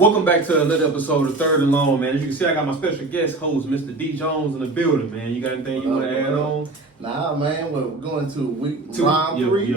Welcome back to another episode of Third and Long, man. As you can see, I got my special guest host, Mr. D. Jones, in the building, man. You got anything you want to add on? Nah, man. We're going to round three.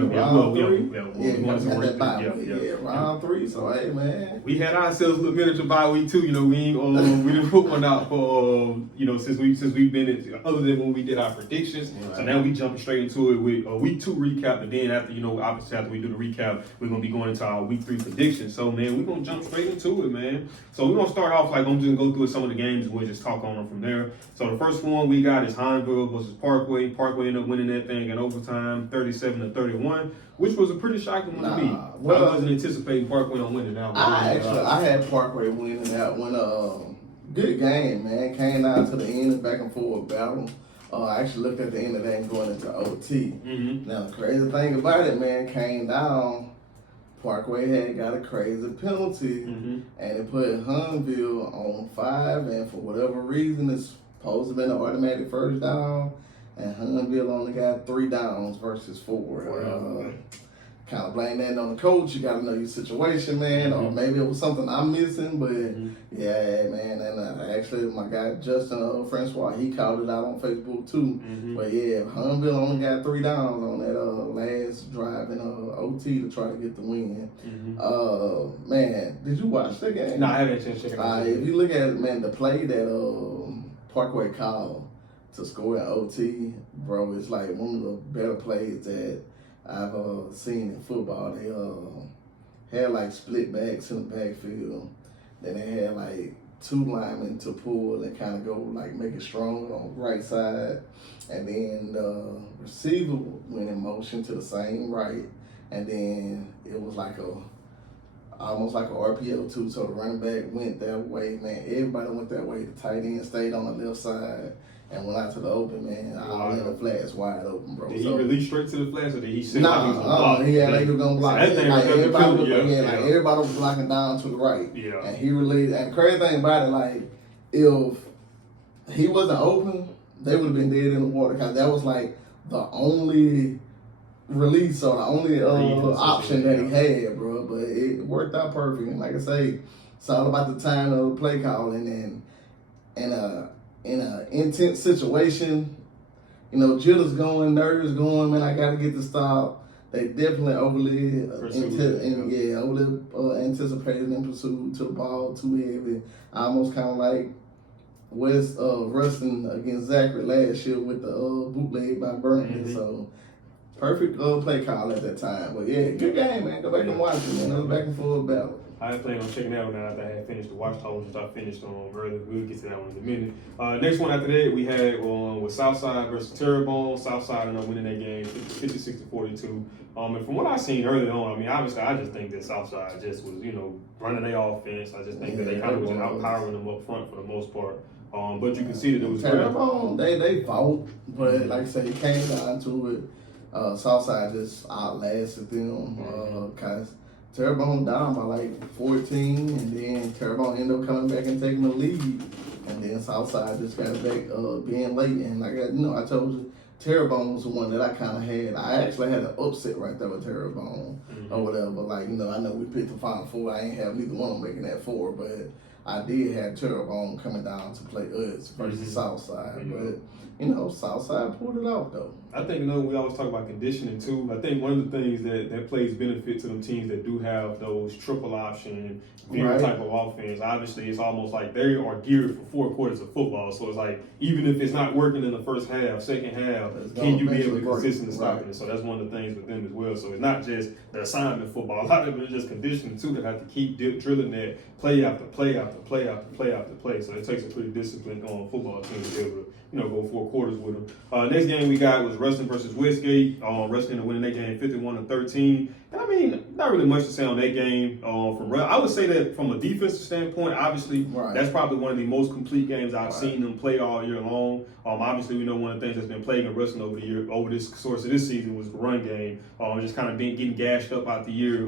Round three. So, hey, man. We had ourselves a little miniature bye week too. You know, we didn't put one out for since we've been in, other than when we did our predictions. Right. So now we jumping straight into it with a week 2 recap, and then after obviously after we do the recap, we're gonna be going into our week 3 predictions. So man, we're gonna jump straight into it, man. So we're gonna start off like I'm just gonna go through some of the games and we'll just talk on them from there. So the first one we got is Hineville versus Parkway. Parkway ended up winning that thing in overtime, 37-31, which was a pretty shocking one to me. Well, I wasn't anticipating Parkway on winning that one. I had Parkway winning that one. Good game, man. Came down to the end, back and forth battle. I actually looked at the end of that and going into OT. Mm-hmm. Now, the crazy thing about it, man, came down. Parkway had got a crazy penalty, and it put Hunville on 5, and for whatever reason, it's supposed to have been an automatic first down, and Hunville only got 3 downs versus 4. Kind of blame that on the coach. You got to know your situation, man, or maybe it was something I'm missing, but yeah, man, and actually my guy Justin Francois, he called it out on Facebook too. But yeah, Hunville only got 3 downs on that last drive in OT to try to get the win. Man, did you watch that game? No, I haven't checked it out. If you look at it, man, the play that Parkway called to score in OT, bro, it's like one of the better plays that I've seen in football. They had like split backs in the backfield. Then they had like 2 linemen to pull and kind of go like make it strong on the right side. And then the receiver went in motion to the same right. And then it was like almost like a RPO too. So the running back went that way, man. Everybody went that way. The tight end stayed on the left side and went out to the open, man. All in the flats wide open, bro. Did he release straight to the flats, or did he say he was going to block? He was going to block. Everybody was blocking down to the right. Yeah. And he released. And the crazy thing about it, like, if he wasn't open, they would have been dead in the water, because that was like the only release or the only option that he had, bro. But it worked out perfect. And like I say, it's all about the time of the play calling, and in an intense situation, jitters going, nerves going, man, I got to get the stop. They definitely overly anticipated and pursued to the ball too heavy. Almost kind of like West Rustin against Zachary last year with the bootleg by Burton. So perfect play call at that time. But yeah, good game, man. Go back and watch it, man. It was back and forth battle. I plan on checking that one out after I had finished the watch talk, which I finished on earlier. We'll get to that one in a minute. Next one after that, we had with Southside versus Terrebonne. Southside ended up winning that game 56-42. And from what I seen early on, I mean, obviously, I just think that Southside just was, running their offense. I just think that they kind of was just outpowering them up front for the most part. But you can see that it was Terrebonne. They fought, but like I said, it came down to it. Southside just outlasted them, because Terrebonne down by like 14, and then Terrebonne ended up coming back and taking the lead, and then Southside just got back being late. And like I told you, Terrebonne was the one that I kind of had. I actually had an upset right there with Terrebonne or whatever. Like, I know we picked the Final Four. I ain't have neither one of them making that 4, but I did have Terrebonne coming down to play us versus Southside. But Southside pulled it off though. I think we always talk about conditioning too. I think one of the things that plays benefit to them teams that do have those triple option type of offense. Obviously, it's almost like they are geared for 4 quarters of football. So it's like, even if it's not working in the first half, second half, can you be able to be consistent in stopping it? So that's one of the things with them as well. So it's not just the assignment football. A lot of it is just conditioning too. They have to keep drilling that play after play after play after play after play. So it takes a pretty disciplined football team to be able to go 4 quarters with them. Next game we got was Ruston versus Westgate. Ruston ended up winning that game 51-13. And I mean, not really much to say on that game. I would say that from a defensive standpoint, obviously, that's probably one of the most complete games I've seen them play all year long. Obviously, we know one of the things that's been plaguing Ruston over this course of this season was the run game. Just kind of getting gashed up out the year.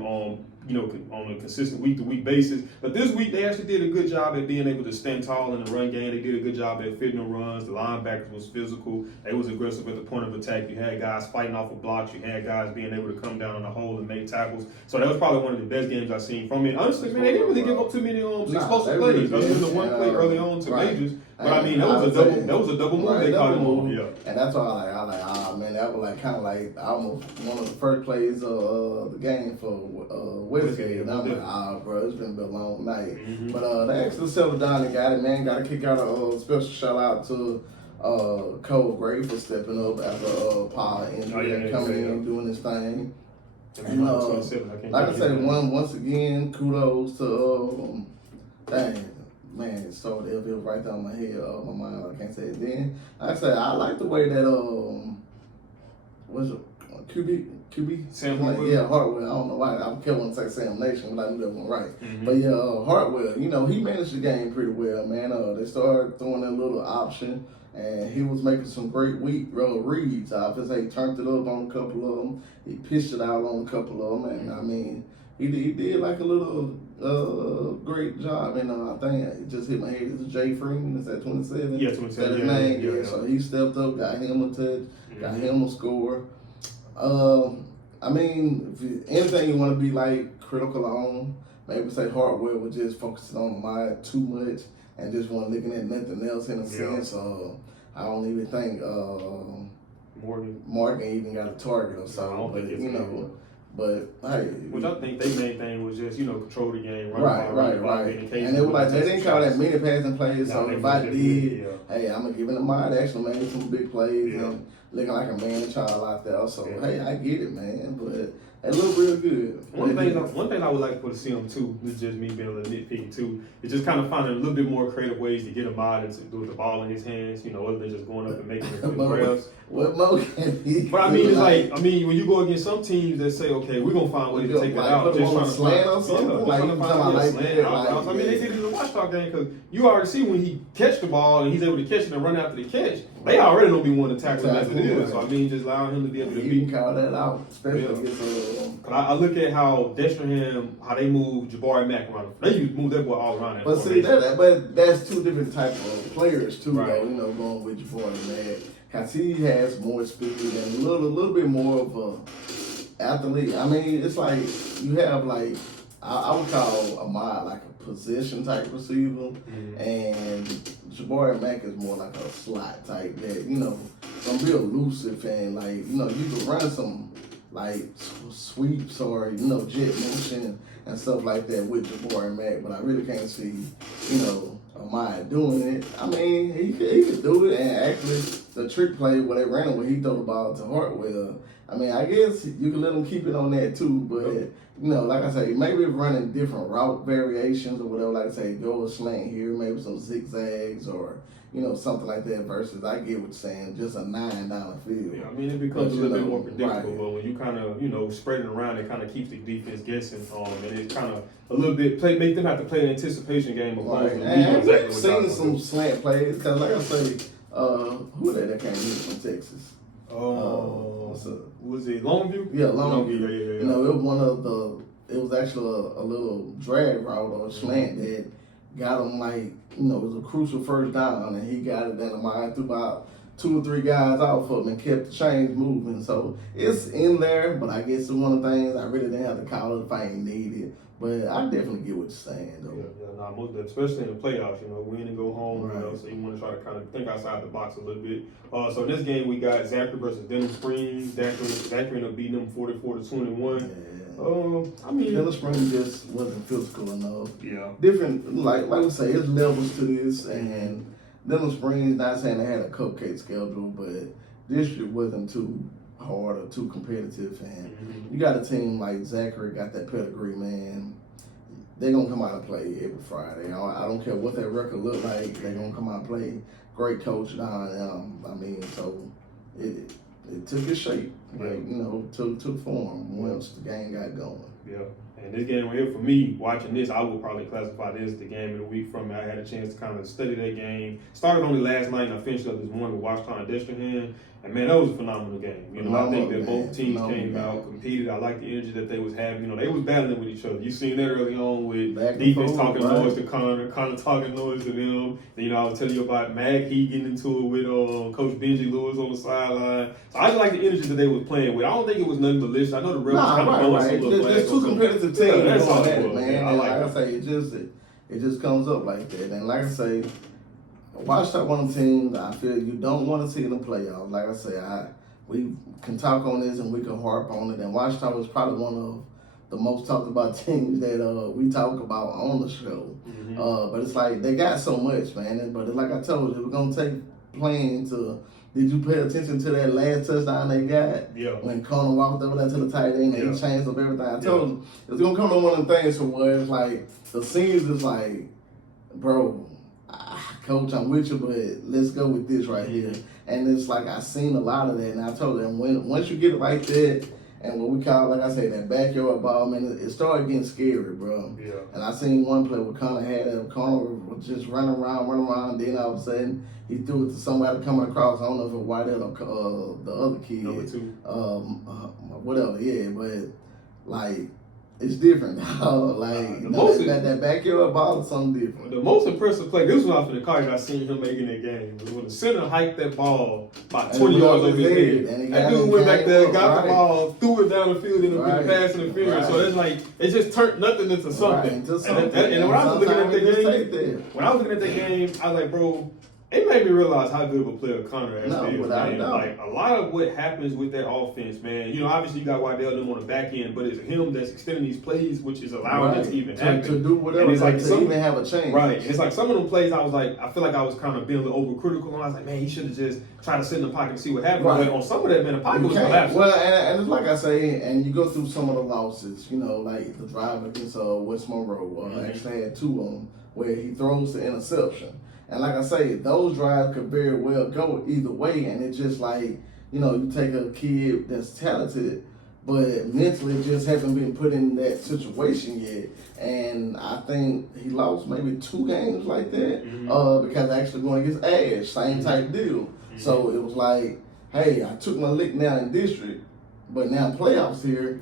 on a consistent week-to-week basis. But this week, they actually did a good job at being able to stand tall in the run game. They did a good job at fitting the runs. The linebackers was physical. They was aggressive at the point of attack. You had guys fighting off of blocks. You had guys being able to come down on the hole and make tackles. So that was probably one of the best games I've seen from it. Honestly, man, they didn't really give up too many explosive plays. Other than the one play early on to Majors. But I mean, that was a double move. They called it move. Yeah. And that's why I like, man, that was like kind of like almost one of the first plays of the game for Westgate. And I'm like, bro, it's been a long night. Mm-hmm. But they actually settled down and got it, man. Got to kick out a special shout out to Cole Gray for stepping up after Paul injury and coming in and doing his thing. And like I said, once again, kudos to man, so it was right down my head, my mind. I can't say it then. Like I said, I like the way that what's it, QB? Sam Hartwell? Yeah, Hartwell. I don't know why I kept wanting to say Sam Nation, but I knew that one right. Mm-hmm. But yeah, Hartwell, he managed the game pretty well, man. They started throwing that little option, and he was making some great reads. He turned it up on a couple of them. He pitched it out on a couple of them, and I mean, he did like a little great job. And I think it just hit my head. It's Jay Freeman. Is that 27? Yeah, 27. Is that his name? Yeah. So he stepped up, got him a touch, got him a score. I mean, if anything you want to be like critical on, maybe say Hartwell was just focusing on the line too much and just wasn't looking at nothing else in a sense. I don't even think Morgan even got a target or something. But hey, which I think their main thing was just control the game, right. And it was like they didn't call that many passing plays. So if I did, hey, I'm gonna give it a mind. Actually made some big plays and looking like a man child out there. So hey, I get it, man. But they look real good. One thing I would like to see him too. This is just me being a little nitpicky too. Is just kind of finding a little bit more creative ways to get him out and to do with the ball in his hands. Other than just going up and making the grabs. What more can he? But I mean, it's like when you go against some teams that say, okay, we're gonna find ways to take it out. Just trying to slant or something. Like slant out. I mean, they did it in the Watchdog game because you already see when he catch the ball and he's able to catch it and run after the catch. They already don't be wanting to tackle him as it is. So I mean, just allowing him to be able to beat. You can call that out, especially against. I look at how Destringham, how they move Jabari Mack around. They move that boy all around. But see, that's two different types of players too, though. Going with Jabari Mack. Cause he has more speed and a little bit more of a athlete. I mean, it's like you have like I would call Ahmad like a position type receiver, and Jabari Mack is more like a slot type that some real elusive and like you can run some like sweeps or jet motion and stuff like that with Jabari Mack, but I really can't see Ahmad doing it. I mean, he could do it, and actually the trick play where they ran it where he threw the ball to Hartwell. I mean, I guess you can let him keep it on that too, but like I say, maybe running different route variations or whatever. Like I say, go a slant here, maybe some zigzags or something like that. Versus, I get what you're saying, just a 9 down the field. Yeah, I mean, it becomes a little bit more predictable. But when you kind of spread it around, it kind of keeps the defense guessing. And it kind of a little bit make them have to play an anticipation game of and we've seen some slant plays because, like I say, who that came in from Texas? Was it Longview? Yeah, Longview. Yeah. It was it was actually a little drag route or a slant that got him it was a crucial first down, and he got it down threw about 2 or 3 guys out for him and kept the chains moving. So it's in there, but I guess it's one of the things I really didn't have to call it if I ain't needed. But I definitely get what you're saying, though. Most of that, especially in the playoffs, win and go home, so you want to try to kind of think outside the box a little bit. So in this game, we got Zachary versus Denham Springs. Zachary ended up beating them 44-21. I mean, Denham Springs just wasn't physical enough. Yeah. Different, like we say, there's levels to this, and Denham Springs, not saying they had a cupcake schedule, but this wasn't too hard or too competitive. And you got a team like Zachary, got that pedigree, man. They're going to come out and play every Friday. I don't care what their record look like. They're going to come out and play. Great coach down. I mean, so it took its shape. Took form once the game got going. Yeah. And this game right here, for me, watching this, I would probably classify this the game of the week from me. I had a chance to kind of study that game. Started only last night, and I finished up this morning with Washington and Destrehan. And man, that was a phenomenal game. You know, I think that both teams came out, competed. I like the energy that they was having. You know, they was battling with each other. You seen that early on with defense talking noise to Connor talking noise to them. Then, you know, I was telling you about Mag he getting into it with Coach Benji Lewis on the sideline. So I just like the energy that they was playing with. I don't think it was nothing malicious. I know the refs kind of going some little Just two competitive teams. That's all that, it was, man. I like I say, it just comes up like that. And like I say, Washington one of the teams I feel you don't want to see in the playoffs. Like I say, we can talk on this and we can harp on it. And Washington was probably one of the most talked about teams that we talk about on the show. Mm-hmm. But it's like they got so much, man. But like I told you, we're gonna take playing to. Did you pay attention to that last touchdown they got? Yeah. When Connor walked over there to the tight end and he changed up everything. I told you it's gonna come to one of the things where it's like the scenes is like, bro, coach, I'm with you, but let's go with this right here. And it's like I seen a lot of that, and I told them once you get it like that, and what we call, like I say, that backyard ball, man, it started getting scary, bro. Yeah. And I seen one play where Connor was just running around, then all of a sudden he threw it to somebody coming across. I don't know if it was Whitehead or the other kid. Number 2. Whatever, yeah, but like. It's different, that backyard ball is something different. The most impressive play, this was off of the card I seen him making that game, was when the center hiked that ball about 20 yards over his head. And that dude went back there, got the ball, threw it down the field in the pass interference. So it's like, it just turned nothing into something. And when I was looking at that game, I was like, bro, it made me realize how good of a player Connor actually is, man. Like, a lot of what happens with that offense, man, you know, obviously you got Waddell them on the back end, but it's him that's extending these plays, which is allowing it to even happen. To do whatever, it's like to even have a change. Right. And it's like some of them plays, I feel like I was kind of being a little overcritical, and I was like, man, he should have just tried to sit in the pocket and see what happened. Right. But on some of that, man, the pocket was collapsing. Well, and it's like I say, and you go through some of the losses, you know, like the drive against West Monroe, actually had 2 of them, where he throws the interception. And like I say, those drives could very well go either way. And it's just like, you know, you take a kid that's talented, but mentally just hasn't been put in that situation yet. And I think he lost maybe 2 games like that because actually going against Ash, same type deal. So it was like, hey, I took my lick now in district, but now playoffs here,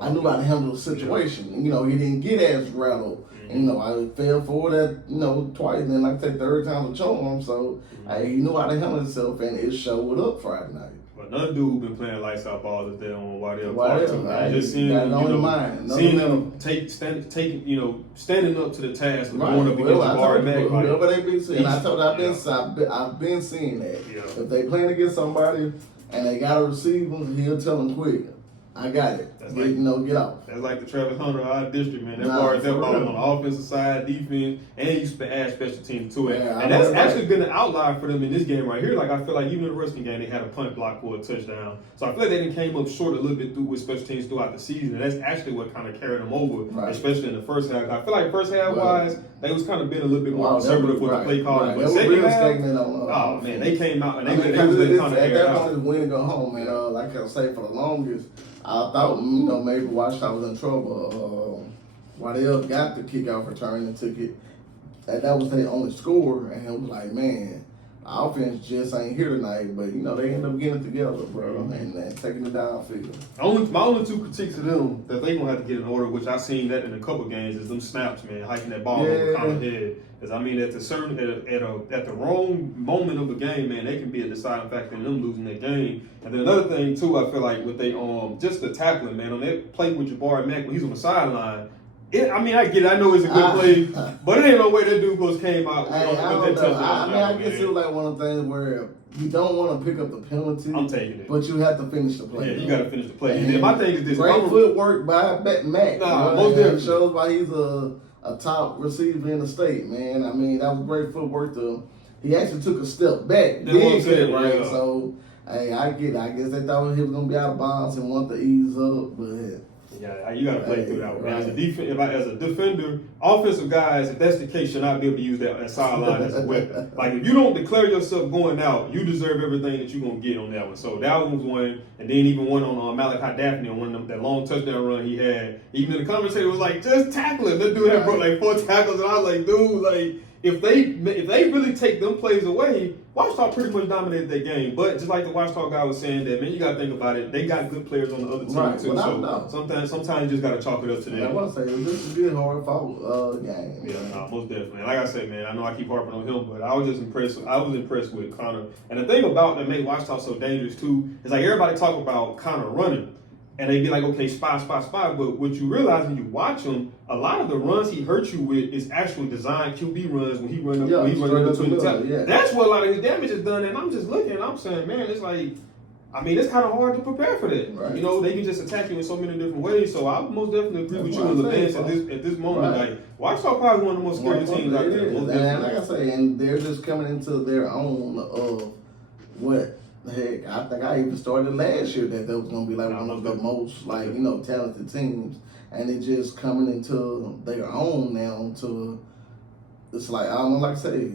I knew how to handle the situation. And, you know, he didn't get as rattled. And, you know, I fell for that, you know, twice, and then like I said, 3rd time's a charm. So he knew how to handle himself, and it showed up Friday night. But another dude who been playing lights out ball is there on Waddell Park too. Just seeing him, standing up to the task of going up against Jabari Mack. Whoever they be seeing, I told you, I've been seeing that. Yeah. If they playing against somebody and they got a receiver, he'll tell them quick. I got it. Get out. That's like the Travis Hunter of our district, man. That ball on the offensive side, defense, and he used to add special teams to it. Yeah, and that's actually been an outlier for them in this game right here. Like, I feel like even in the Ruskin game, they had a punt block for a touchdown. So I feel like they came up short a little bit with special teams throughout the season. And that's actually what kind of carried them over, especially in the first half. I feel like first half-wise, they was kind of been a little bit more conservative with the play calling. But second half, they came out and they was kind of at that point, it's win and go home. And like I say, for the longest, I thought, maybe Washington was in trouble. Waddell got the kickoff return and took it. And that was their only score. And it was like, man, the offense just ain't here tonight. But, they end up getting it together, bro, and taking it downfield. My only 2 critiques of them that they going to have to get in order, which I seen that in a couple games, is them snaps, man, hiking that ball over Connor's head. Because, at the wrong moment of the game, man, they can be a deciding factor in them losing that game. And then another thing, too, I feel like with just the tackling, man, on that play with Jabari Mack when he's on the sideline, I get it. I know it's a good play, but it ain't no way that dude came out with that touchdown. I guess it was like one of the things where you don't want to pick up the penalty. I'm taking it. But you have to finish the play. Yeah, you got to finish the play. And then my thing is this. Great footwork by Mack. Most definitely. It shows why he's a top receiver in the state, man. That was great footwork. He actually took a step back. So, hey, I get it. I guess they thought he was going to be out of bounds and wanted to ease up, but Yeah, you got to play through that one. Right. As a defender, offensive guys, if that's the case, should not be able to use that sideline as a weapon. Like, if you don't declare yourself going out, you deserve everything that you're going to get on that one. So that one was one, and then even one on Malachi Daphne on one of them, that long touchdown run he had. Even the commentator was like, just tackle him. That dude had broke like 4 tackles, and I was like, dude, like, if they really take them plays away, Washington pretty much dominated that game. But just like the Washington guy was saying, that man, you got to think about it. They got good players on the other team too. So sometimes you just got to chalk it up to them. I want to say this is a good hard fought game. Yeah, no, most definitely. Like I said, man, I know I keep harping on him, but I was just impressed. I was impressed with Connor. And the thing about that made Washington so dangerous too is like everybody talk about Connor running. And they be like, okay, spy. But what you realize when you watch him, a lot of the runs he hurt you with is actual designed QB runs when he run up, between the tackles. Yeah. That's where a lot of his damage is done. And I'm just looking and I'm saying, man, it's like, I mean, it's kind of hard to prepare for that. Right. You know, they can just attack you in so many different ways. So I most definitely agree with you in Lance at this moment. Right. Like, Washington probably one of the most scary teams out there. And like I say, and they're just coming into their own of what. Heck, I think I even started last year that was going to be like one of the most, like, you know, talented teams. And it just coming into their own now to, it's like, I don't know, like I say,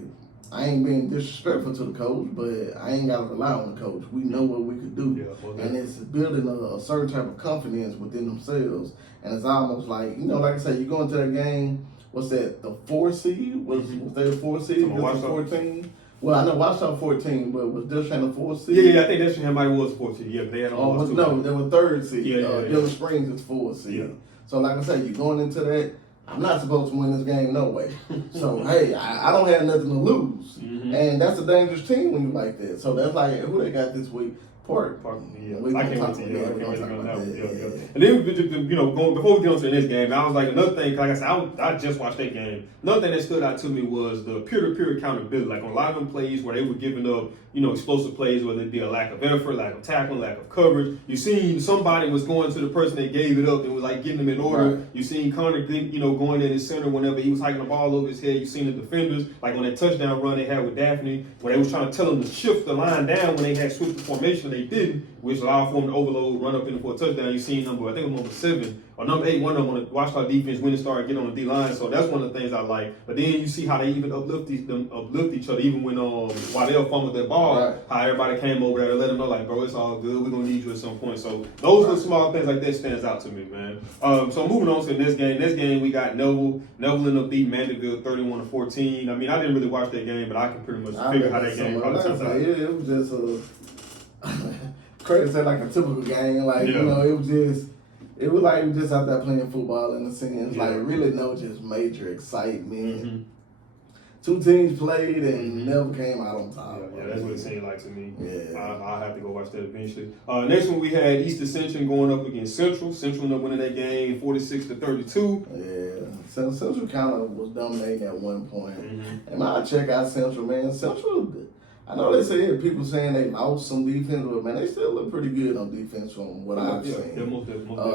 I ain't being disrespectful to the coach, but I ain't got to rely on the coach. We know what we could do. Yeah, and it's building a certain type of confidence within themselves. And it's almost like, you know, like I say, you go into that game, what's that, the 4 seed? Was they the 4 seed? Was it 14? Well, I know Washington 14, but was Dillshane the 4th seed? Yeah, I think Dillshane might was 4th seed. Yeah, they had almost no, they were 3rd seed. Dillon Springs is 4th seed. Yeah. So, like I said, you're going into that. I'm not supposed to win this game no way. So, hey, I don't have nothing to lose. And that's a dangerous team when you like that. So, that's like, who they got this week? Park. Yeah. I can't wait to go that. And then, you know, before we get on to the next game, I was like, another thing, like I said, I just watched that game. Another thing that stood out to me was the peer-to-peer accountability. Like on a lot of them plays where they were giving up, you know, explosive plays, whether it be a lack of effort, lack of tackling, lack of coverage. You seen somebody was going to the person that gave it up and was like getting them in order. Right. You seen Connor, you know, going in his center whenever he was hiking the ball over his head. You seen the defenders, like on that touchdown run they had with Daphne, where they was trying to tell him to shift the line down when they had switched the formation. They didn't, which allowed for him to overload, run up in for a touchdown. You seen I think it was number 7 or number 8, one of them on the Washington defense when it started getting on the D-line. So that's one of the things I like. But then you see how they even uplift each other, even when while they fumbled that ball, right. How everybody came over there to let them know, like, bro, it's all good. We're gonna need you at some point. So those are the small things like that stands out to me, man. So moving on to the next game. Next game we got Neville ended up beating Mandeville 31-14. I mean, I didn't really watch that game, but I can pretty much figure how that game probably turns out. Yeah, it was just crazy, like a typical game. Like, you know, it was like just out there playing football in a sense. Like, really no just major excitement. 2 teams played and never came out on top. Yeah, that's what it seemed like to me. Yeah. I'll have to go watch that eventually. Next one we had East Ascension going up against Central. Central ended up winning that game 46-32. Yeah, so Central kind of was dominating at one point. And I check out Central, man. Central, I know they say people saying they lost some defense, but man, they still look pretty good on defense from what I've seen. Yeah, most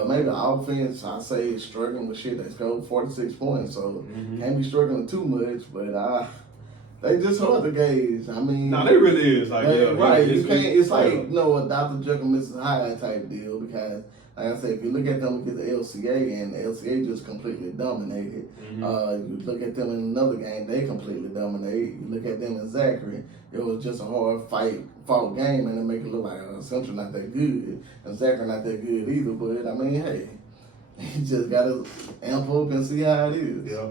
maybe offense, I say, is struggling with shit. They scored 46 points, so can't be struggling too much. But they just hard to gauge. I mean, no, they really is. Like, right? You can't. It's like a Dr. Jekyll, Mrs. Hyde type deal because. Like I said, if you look at them against the LCA, and the LCA just completely dominated. You look at them in another game, they completely dominated. You look at them in Zachary, it was just a hard fought game, and it make it look like Central not that good, and Zachary not that good either. But I mean, hey, you just gotta amp up and see how it is. Yeah.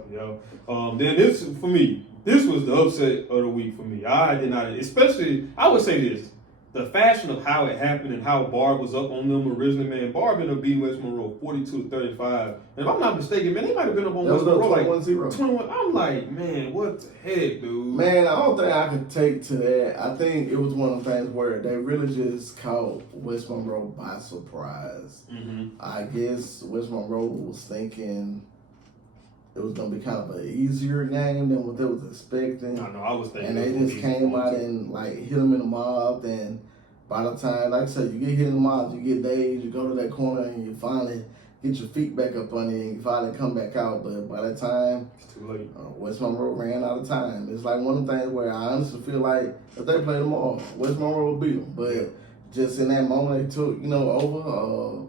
Then this for me, this was the upset of the week for me. I did not, especially I would say this. The fashion of how it happened and how Barb was up on them originally, man. Barb ended up beating West Monroe 42-35. And if I'm not mistaken, man, they might have been up on West Monroe like 21. I'm like, man, what the heck, dude? Man, I don't think I could take to that. I think it was one of the things where they really just caught West Monroe by surprise. I guess West Monroe was thinking it was going to be kind of an easier game than what they was expecting. I was thinking. And they just came out and, like, hit them in the mob. And by the time, like I said, you get hit in the mob, you get dazed, you go to that corner, and you finally get your feet back up on it, and you finally come back out. But by that time, it's too late. West Monroe ran out of time. It's like one of the things where I honestly feel like if they played them all, West Monroe would beat them. But just in that moment, they took, over.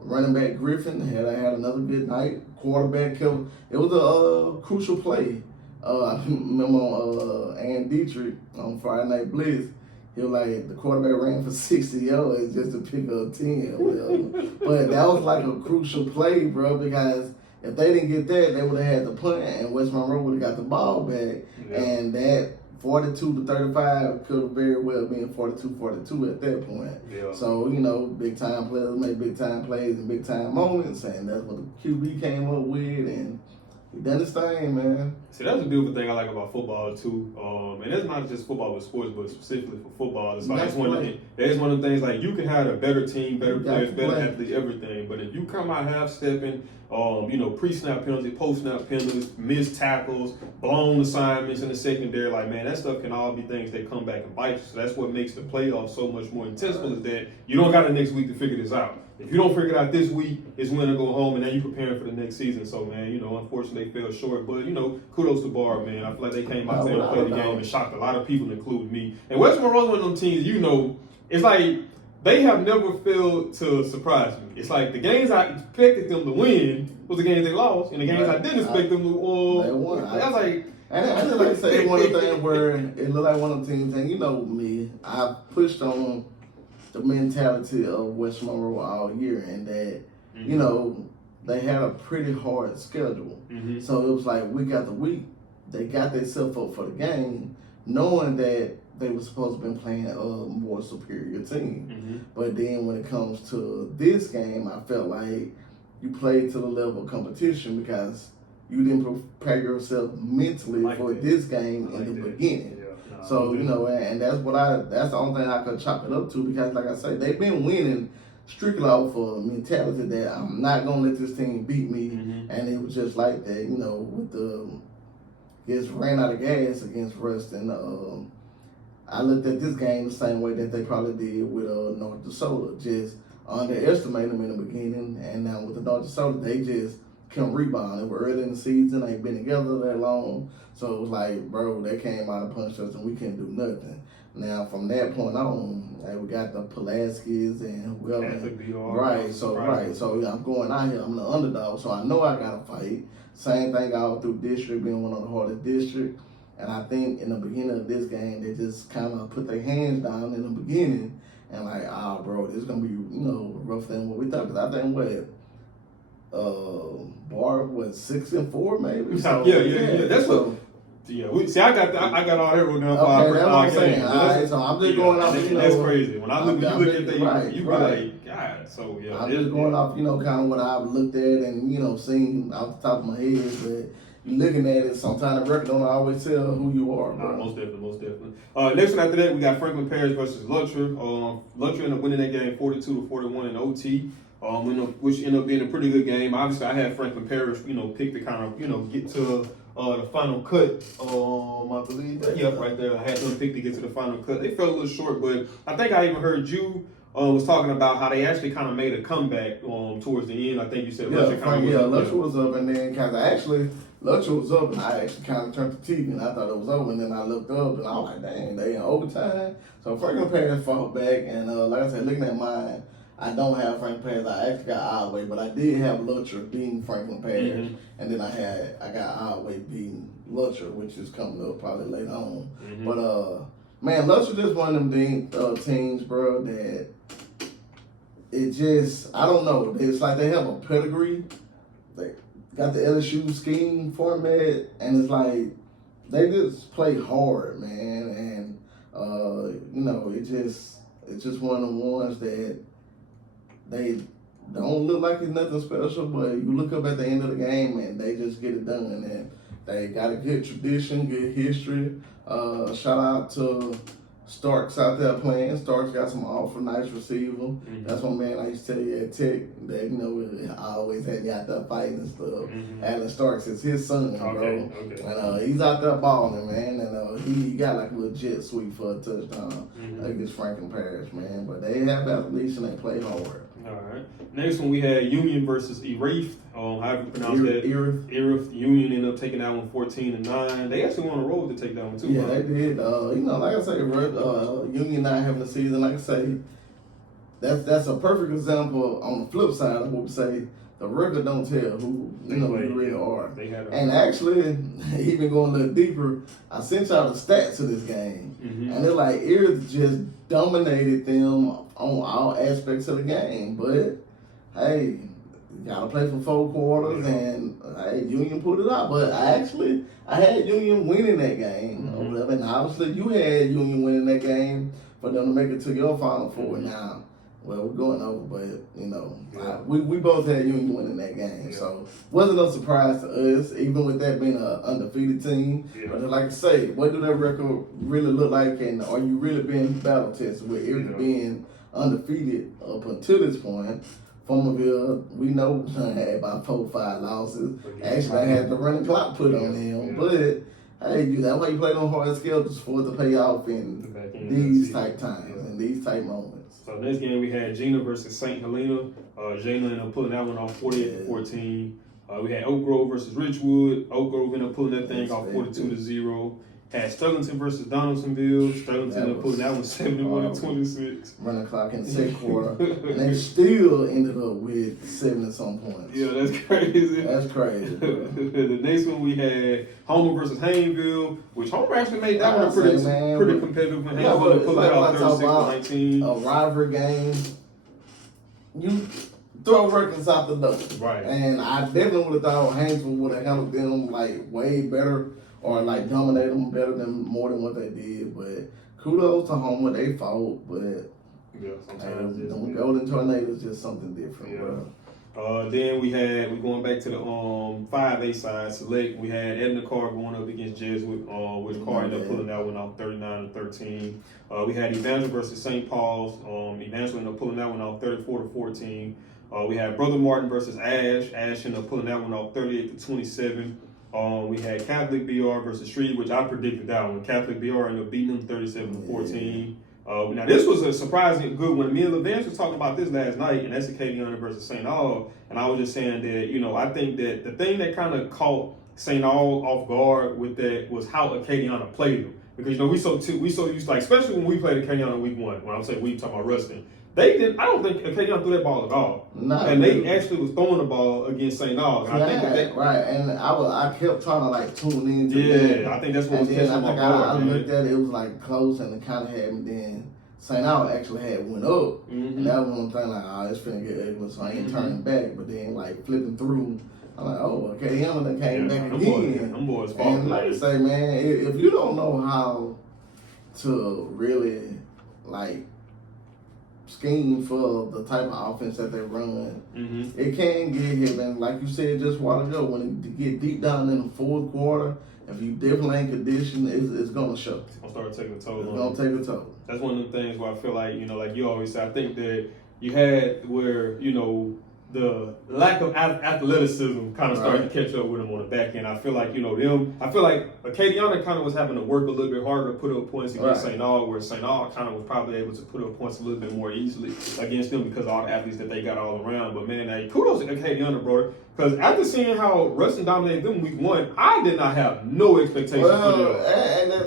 Running back Griffin had another good night. Quarterback Kevin. It was a crucial play. I remember on Ann Dietrich on Friday Night Blitz. He was like, the quarterback ran for 60 yards just to pick up 10 or whatever. But that was like a crucial play, bro, because if they didn't get that, they would have had the punt, and West Monroe would have got the ball back. Yeah. And that 42-35 could have very well been 42-42 at that point. Yeah. So, big time players make big time plays and big time moments, and that's what the QB came up with, and he done his thing, man. See, that's a beautiful thing I like about football too. And it's not just football with sports, but specifically for football. It's like one of the things like you can have a better team, better players, better athletes, everything. But if you come out half stepping, pre-snap penalties, post-snap penalties, missed tackles, blown assignments in the secondary, like, man, that stuff can all be things that come back and bite you. So that's what makes the playoffs so much more intenseful, is that you don't got the next week to figure this out. If you don't figure it out this week, it's when to go home, and then you're preparing for the next season. So, man, unfortunately they fell short. But, kudos to Barr, man. I feel like they came out there and played the game and shocked a lot of people, including me. And West Monroe's one of them teams, it's like they have never failed to surprise me. It's like the games I expected them to win was the games they lost, and the games I didn't expect them to win. They won. I was like... And I just like to say one of the things where it looked like one of the teams, and me, I pushed on the mentality of West Monroe all year, and that, they had a pretty hard schedule. Mm-hmm. So it was like week after week, they got themselves up for the game, knowing that they were supposed to have been playing a more superior team. Mm-hmm. But then when it comes to this game, I felt like you played to the level of competition because you didn't prepare yourself mentally for this game in the beginning. Yeah. So, and that's that's the only thing I could chop it up to, because like I say, they've been winning strictly off of mentality that I'm not going to let this team beat me. Mm-hmm. And it was just like that, with just ran out of gas against Ruston. I looked at this game the same way that they probably did with North Dakota, just underestimated them in the beginning, and now with the North Dakota, they just couldn't rebound. They were early in the season, they ain't been together that long, so it was like, bro, they came out and punched us and we couldn't do nothing. Now from that point on, we got the Pulaskis and whoever. So I'm going out here, I'm the underdog, so I know I gotta fight. Same thing all through district, being one of the hardest districts. And I think in the beginning of this game, they just kind of put their hands down in the beginning and like, bro, this is going to be, rougher than what we thought. Because I think Bar was 6-4 maybe. So, yeah. That's what. Yeah, I got all that wrote down. Okay, that's what I'm saying. All right, so I'm just going off. That's crazy. When you look at that, you be like, God. So yeah, I'm just going off, kind of what I've looked at and seen off the top of my head, but. Looking at it, sometimes the record don't always tell who you are. Most definitely. Next one after that, we got Franklin Parish versus Lutcher. Lutcher ended up winning that game 42-41 in OT, which ended up being a pretty good game. Obviously, I had Franklin Parish, pick to kind of, get to the final cut. I believe. Right there. I had them pick to get to the final cut. They fell a little short, but I think I even heard you. Was talking about how they actually kind of made a comeback towards the end. I think you said Lutcher was up, and then Lutcher was up, and I actually kind of turned the TV, and I thought it was over, and then I looked up, and I was like, dang, they in overtime. So Franklin Parish fought back, and like I said, looking at mine, I don't have Franklin Parish. I actually got Oddway, but I did have Lutcher beating Franklin Parish, and then I got Oddway beating Lutcher, which is coming up probably later on. Mm-hmm. But man, Lutcher just one of them teams, bro, that it just, I don't know. It's like they have a pedigree. They got the LSU scheme format, and it's like they just play hard, man. And it's just one of the ones that they don't look like it's nothing special, but you look up at the end of the game and they just get it done. And they got a good tradition, good history. Shout out to Starks out there playing. Starks got some awful nice receiver. Mm-hmm. That's one man I used to tell you at Tech that, I always had you out there fighting and stuff. Mm-hmm. Alan Starks is his son, bro. Okay. And he's out there balling, man. And he got like a legit sweep for a touchdown against Franklin Parish, man. But they have athletes and they play hard. All right. Next one we had Union versus Erith. However you pronounce that. Erith. Union ended up taking that one 14-9. They actually won a road to take that one too. Yeah, they did. Like I say, Union not having a season. Like I say, that's a perfect example. On the flip side, I would say the record don't tell who you really are. And actually, even going a little deeper, I sent y'all the stats of this game, and it's like Ears just dominated them on all aspects of the game. But hey, you gotta play for 4 quarters, and hey, Union put it out. But I had Union winning that game, or whatever. And obviously, you had Union winning that game for them to make it to your Final Four. Now, well, we're going over, but we both had Union winning that game, so wasn't a surprise to us, even with that being an undefeated team. But like I say, what do that record really look like, and are you really being battle tested with Erie being undefeated up until this point? Formerville, we know had about 4 or 5 losses. Actually, I had the running clock put on them, but hey, that's why you play on hard schedules for it to pay off in these type times and these type moments. So next game we had Gina versus St. Helena. Gina ended up pulling that one off 48-14. We had Oak Grove versus Richwood. Oak Grove ended up pulling that thing off 42-0. Had Sterlington versus Donaldsonville. Sterlington ended up pulling that one 71-26. Running clock in the second quarter. And they still ended up with 7-some points. Yeah, that's crazy. That's crazy. The next one we had Homer versus Haynesville, which Homer actually made that one pretty competitive. When Haynesville pulled out 36-19. A rivalry game. You throw records out the door. Right. And I definitely would have thought Haynesville would have handled them like way better, or like dominate them better than more than what they did. But kudos to Homer, they fought. But sometimes the Golden Tornadoes just something different. Bro. Then we're going back to the 5A side select. We had Edna Carr going up against Jesuit, which Carr ended up pulling that one off 39-13. We had Evangel versus St. Paul's. Evangel ended up pulling that one off 34-14. We had Brother Martin versus Ash. Ash ended up pulling that one off 38-27. We had Catholic BR versus Street, which I predicted that one. Catholic BR ended up beating them 37-14. Now this was a surprising good one. Me and LeVance was talking about this last night, and that's Acadiana versus St. Aug. And I was just saying that, I think that the thing that kind of caught St. Aug off guard with that was how Acadiana played them. Because we so used to, like, especially when we played Acadiana week 1. When I'm saying we talking about Rustin. I don't think Acadiana threw that ball at all. And they actually was throwing the ball against St. Aug. Right. And I kept trying to like tune in to that. I think that's what was catching my guard. I looked at it was like close, and it kind of had me. Then St. Aug actually had went up, and that was one thing like, it's finna get ugly, so I ain't turning back. But then like flipping through, I'm like, Acadiana done came back again. Them boys fought. And like I say, man, if you don't know how to really like scheme for the type of offense that they run, it can get hit. And like you said just a while ago, when it get deep down in the fourth quarter, if you definitely ain't conditioned, it's going to show. It's going to start taking a toll. It's going to take a toll. That's one of the things where I feel like, like you always say, I think that you had where, the lack of athleticism kind of started to catch up with them on the back end. I feel like, I feel like Acadiana kind of was having to work a little bit harder to put up points against St. Aug, where St. Aug kind of was probably able to put up points a little bit more easily against them because of all the athletes that they got all around. But man, kudos to Acadiana, bro. Because after seeing how Rustin dominated them week 1, I did not have no expectations for them.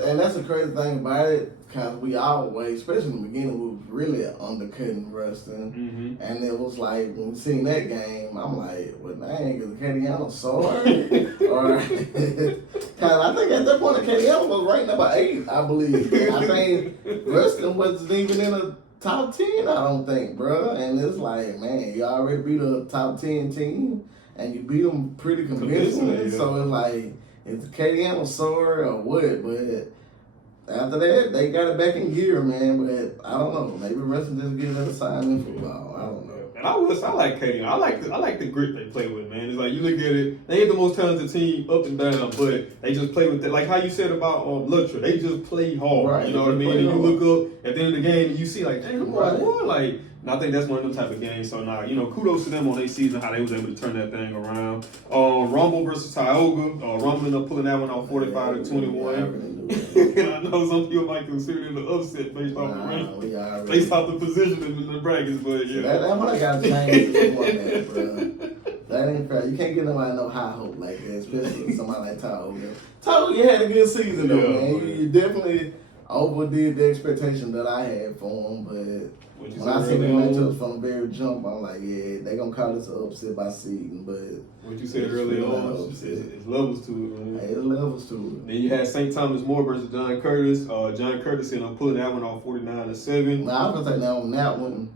And that's the crazy thing about it. Because we always, especially in the beginning, we was really undercutting Rustin. And it was like, when we seen that game, I'm like, well, dang, is Acadiana sore? Because I think at that point, Acadiana was ranked number 8, I believe. And I think Rustin wasn't even in the top 10, I don't think, bro. And it's like, man, you already beat a top 10 team, and you beat them pretty convincingly. So it's like, is Acadiana sore or what? But after that, they got it back in gear, man. But I don't know. Maybe Rustin just getting that assignment for football. I don't know. And I like Acadiana. I like the grit they play with, man. It's like you look at it, they ain't the most talented team up and down, but they just play with it. Like how you said about Luttra, they just play hard. Right. You know what I mean? And you look up at the end of the game and you see like, dang, them boys won. Like, and I think that's one of them type of games. So now, kudos to them on their season, how they was able to turn that thing around. Rumble versus Tioga. Rumble ended up pulling that one off 45-21. And I know some people might consider it an upset based off the rank, based off the position in the brackets, but yeah. That's what I got to change this format, bro. That ain't fair. You can't get nobody no high hope like that, especially somebody like Tioga. Tioga had a good season though, man. You definitely overdid the expectation that I had for them, but when I seen the matchups from the very jump, I'm like, yeah, they gonna call this an upset by seeding, but what you said earlier on, it's levels to it, man. Hey, it's levels to it. Then you had St. Thomas More versus John Curtis. John Curtis ended up pulling that one off 49-7. Now, I was gonna say that one.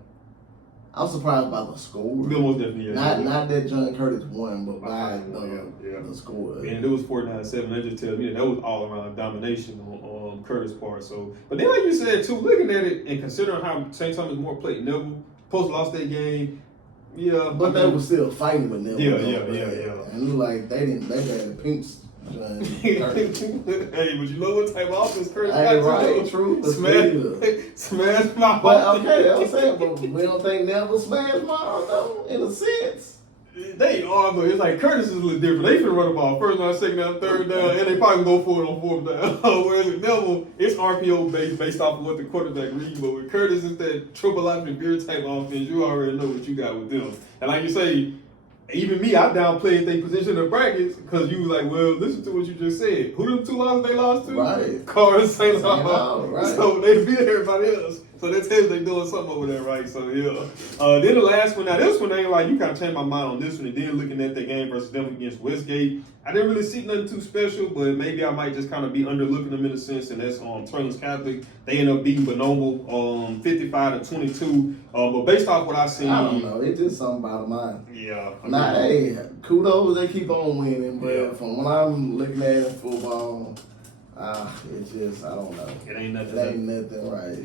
I'm surprised by the score. Most definitely, yeah. Not that John Curtis won, but by the score. And it was 49-7. That just tells me that was all around domination on Curtis' part. So, but then like you said too, looking at it and considering how St. Thomas More played Neville, post lost that game. Yeah, but they were still fighting with Neville. Yeah. And like they had the pinks. Hey, but you know what type of offense Curtis got right, true. Smash my But okay, that's what I'm saying. But we don't think Neville smashed Mara though, in a sense. They are, but it's like Curtis is a little different. They finna run the ball first down, second down, third down, and they probably go for it on fourth down. Whereas with Neville, it's RPO based off of what the quarterback reads. But with Curtis, it's that triple option beer type offense. You already know what you got with them. And like you say, even me, I downplayed their position in the brackets because you was like, well, listen to what you just said. Who the two losses they lost to? Right. Carter, St. Louis. Right. So they beat everybody else. So that tells they doing something over there, right? So yeah. Then the last one, now this one ain't like, you kind of changed my mind on this one. And then looking at that game versus them against Westgate, I didn't really see nothing too special, but maybe I might just kind of be underlooking them in a sense, and that's Turner's Catholic. They end up beating Bonomo 55-22. But based off what I seen, I don't know. It's just something about mine. Yeah. Nah, hey, kudos, they keep on winning, but from what I'm looking at in football, it's just, I don't know. It ain't nothing. It ain't nothing right.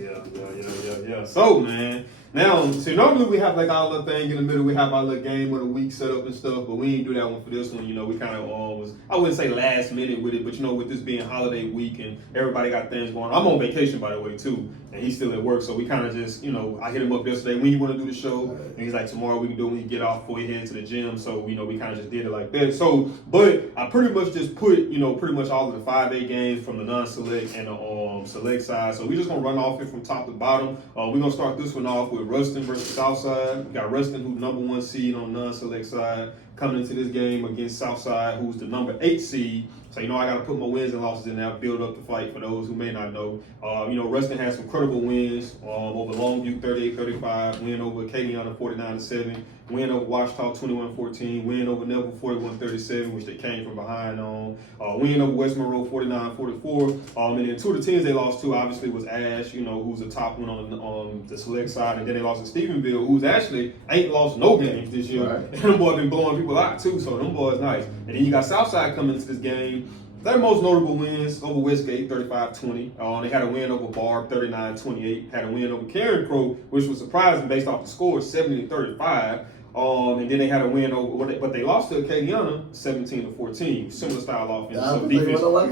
Yeah. So, man, now, see, normally we have like our little thing in the middle. We have our little game of the week set up and stuff, but we ain't do that one for this one. You know, we kind of was, I wouldn't say last minute with it, but you know, with this being holiday week and everybody got things going on. I'm on vacation, by the way, too, and he's still at work, so we kind of just, you know, I hit him up yesterday, when you want to do the show? And he's like, tomorrow we can do it when you get off before you head to the gym. So, you know, we kind of just did it like that. So, but I pretty much just put, you know, pretty much all of the 5A games from the non-select and the select side. So we're just going to run off it from top to bottom. We're going to start this one off with Ruston versus Southside. We got Ruston, who's number 1 seed on the non-select side, coming into this game against Southside, who's the number 8 seed. So, you know, I got to put my wins and losses in there, build up the fight for those who may not know. You know, Ruston has some credible wins over Longview 38-35, win over Acadiana 49-7, win over Washita 21-14, win over Neville 41-37, which they came from behind on, win over West Monroe 49-44. And then two of the teams they lost to obviously was Ash, you know, who's the top one on the select side, and then they lost to Stephenville, who's actually ain't lost no games this year. Right. And them boys been blowing people out too, so them boys nice. And then you got Southside coming into this game. Their most notable wins over Westgate, 35-20. They had a win over Barb, 39-28. Had a win over Karen Crow, which was surprising based off the score, 70-35. And then they had a win over, but they lost to Acadiana, 17-14. Similar style offense. So defense. Got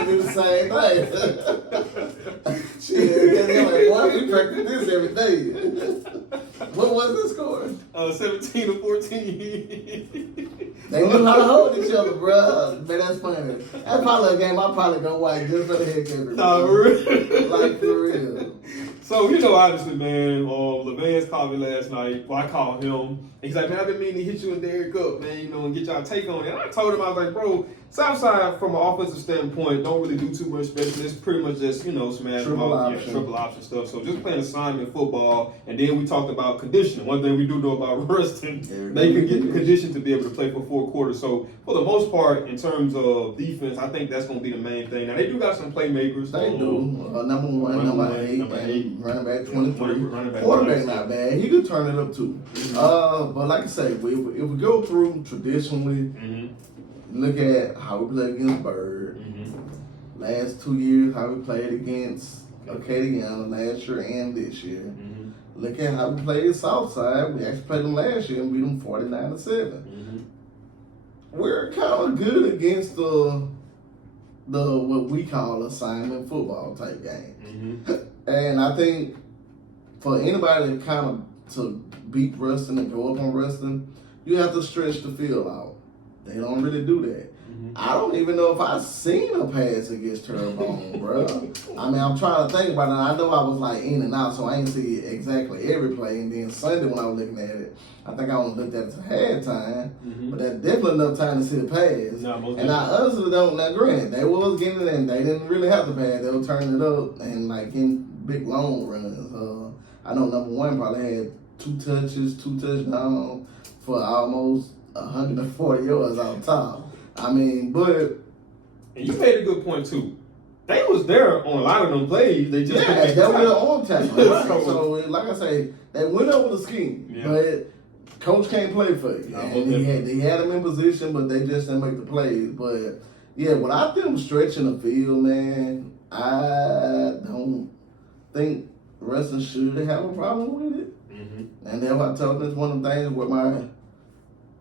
to do the same thing. Shit, like, boy, we practice this every day. What was the score? 17-14. They knew how to hold each other, bro. Man, that's funny. That's probably a game I probably go white just for the heck of it. Nah, for real. Like, for real. So, you know, obviously, man, LeVance called me last night. Well, I called him. He's like, man, I've been meaning to hit you and Derek up, man, you know, and get y'all take on it. And I told him, I was like, bro, Southside, from an offensive standpoint, don't really do too much special. It's pretty much just, you know, smash triple option stuff. So just playing assignment football. And then we talked about conditioning. One thing we do know about Ruston, they can get the condition to be able to play for 4 quarters. So for the most part, in terms of defense, I think that's going to be the main thing. Now, they do got some playmakers. They do. Number 1, number 8, running back 23. Quarterback not bad. He could turn it up too. But like I say, if we go through traditionally, look at how we played against Bird. Last 2 years, how we played against Acadiana last year and this year. Look at how we played Southside. We actually played them last year and beat them 49-7. We're kind of good against the what we call assignment football type game. And I think for anybody to beat Ruston and go up on Ruston, you have to stretch the field out. They don't really do that. I don't even know if I seen a pass against Terrebonne, bro. I mean, I'm trying to think about it. I know I was like in and out, so I didn't see exactly every play. And then Sunday when I was looking at it, I think I only looked at it to halftime. But that's definitely enough time to see the pass. And I honestly don't. Now, granted, they was getting it in. They didn't really have the pass. They were turning it up and like getting big long runs. I know number one probably had 2 touches, 2 touchdowns for almost 140 yards on top. I mean, but... And you made a good point, too. They was there on a lot of them plays. They just... Yeah, they were on tackle. Right? So, like I say, they went over the scheme. But coach can't play for you. And he had them in position, but they just didn't make the plays. But, yeah, without them stretching the field, man, I don't think wrestling should have a problem with it. And then I told them it's one of the things where my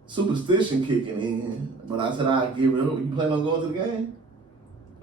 superstition kicking in. But I said I'd give it up. You plan on going to the game?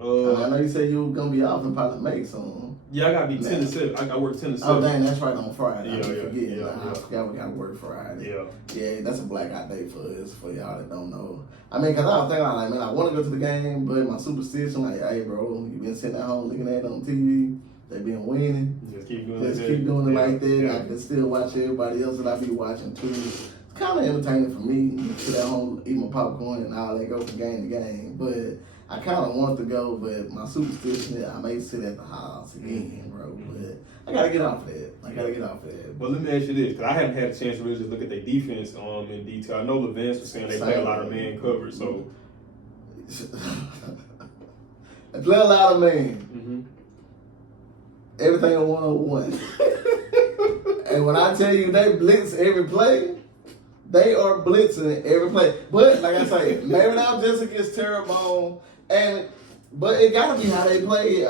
I know you said you were going to be off and probably make some. Yeah, I got to be 10 to 7. I work 10 to 7. Oh, dang, that's right, on Friday. I forgot we got to work Friday. Yeah. Yeah, that's a blackout day for us, for y'all that don't know. I mean, because I was thinking, like, man, I want to go to the game, but my superstition, like, hey, bro, you been sitting at home looking at it on TV. They been winning. Just keep doing it like that. I can still watch everybody else that I be watching, too. It's kind of entertaining for me to sit at home, eat my popcorn and all that, go from game to game. But I kind of want to go, but my superstition is I may sit at the house again, bro. But I got to get off that. But let me ask you this, because I haven't had a chance to really just look at their defense in detail. I know LeVance was saying they play a lot of man coverage, so. They play a lot of man. Everything on 101. And when I tell you they blitz every play, they are blitzing every play. But like I say, maybe that was just against Terrebonne, but it gotta be how they play.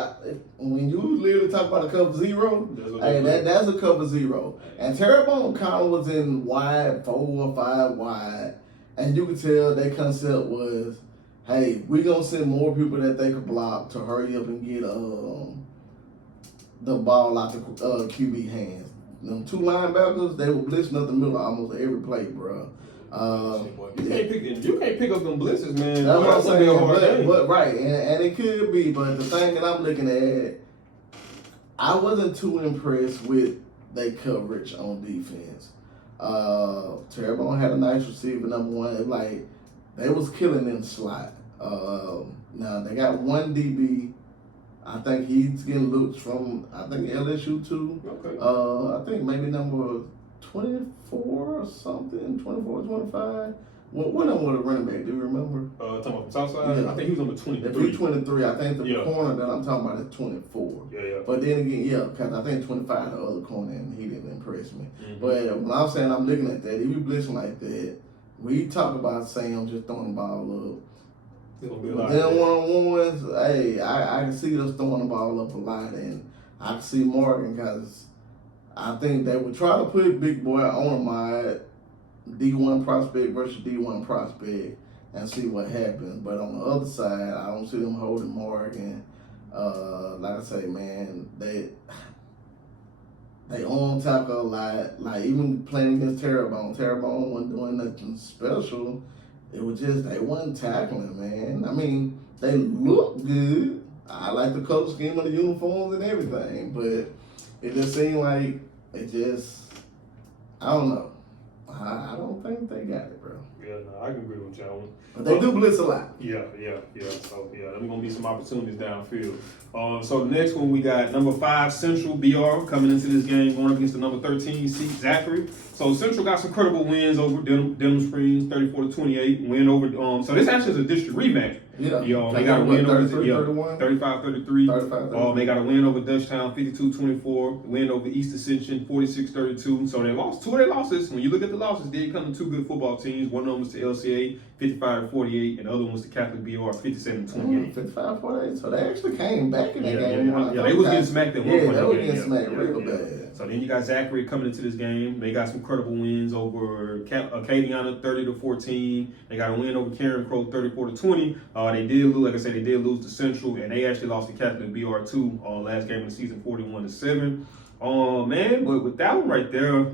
When you literally talk about a cover zero, that's a cover zero. And Terrebonne kind of was in wide, 4 or 5 wide, and you could tell their concept was, hey, we're gonna send more people that they could block to hurry up and get the ball out the QB hands. Them 2 linebackers, they were blitzing up the middle of almost every play, bro. You can't pick up them blitzes, man. That's what I'm saying. But right, and it could be, but the thing that I'm looking at, I wasn't too impressed with their coverage on defense. Terrebonne had a nice receiver, number one. Like, they was killing in the slot. Now, they got 1 DB. I think he's getting looks from, LSU too. Okay. I think maybe number 24 or something, 24, 25. What number was the running back? Do you remember? Talking about from Southside? Yeah. I think he was number 23. If he's 23, I think the corner that I'm talking about is 24. Yeah. But then again, because I think 25 the other corner, and he didn't impress me. But when I'm saying I'm looking at that, if you blitzing like that, we talk about Sam just throwing the ball up. But then one-on-ones, hey, I can see us throwing the ball up a lot, and I can see Morgan because I think they would try to put Big Boy on my D1 prospect versus D1 prospect and see what happens. But on the other side, I don't see them holding Morgan. Like I say, man, they on tackle a lot. Like even playing against Terrebonne wasn't doing nothing special. It was just, they wasn't tackling, man. I mean, they look good. I like the color scheme of the uniforms and everything, but it just seemed like I don't know. I don't think they got it, bro. Yeah, no, I can agree with you on it. But they do blitz a lot. Yeah. So, there's going to be some opportunities downfield. So, the next one, we got number 5, Central BR, coming into this game, going up against the number 13 seed, Zachary. So, Central got some credible wins over Denham Springs, 34-28, win over, so this actually is a district rematch. Yeah. They got a win over 35-33. They got a win over Dutchtown, 52-24, win over East Ascension, 46-32. So, they lost 2 of their losses. When you look at the losses, they come to 2 good football teams. One of them was to LCA, 55-48, and the other one was to Catholic BR, 57-28. 55-48. So, they actually came back in that game. Yeah, they was getting smacked at one point. Yeah, they were getting smacked real bad. So then you got Zachary coming into this game. They got some credible wins over Acadiana, 30-14. They got a win over Karen Crow, 34-20. They did lose, like I said, they did lose to Central, and they actually lost to Catholic BR2 last game of the season, 41-7. Man, but with that one right there,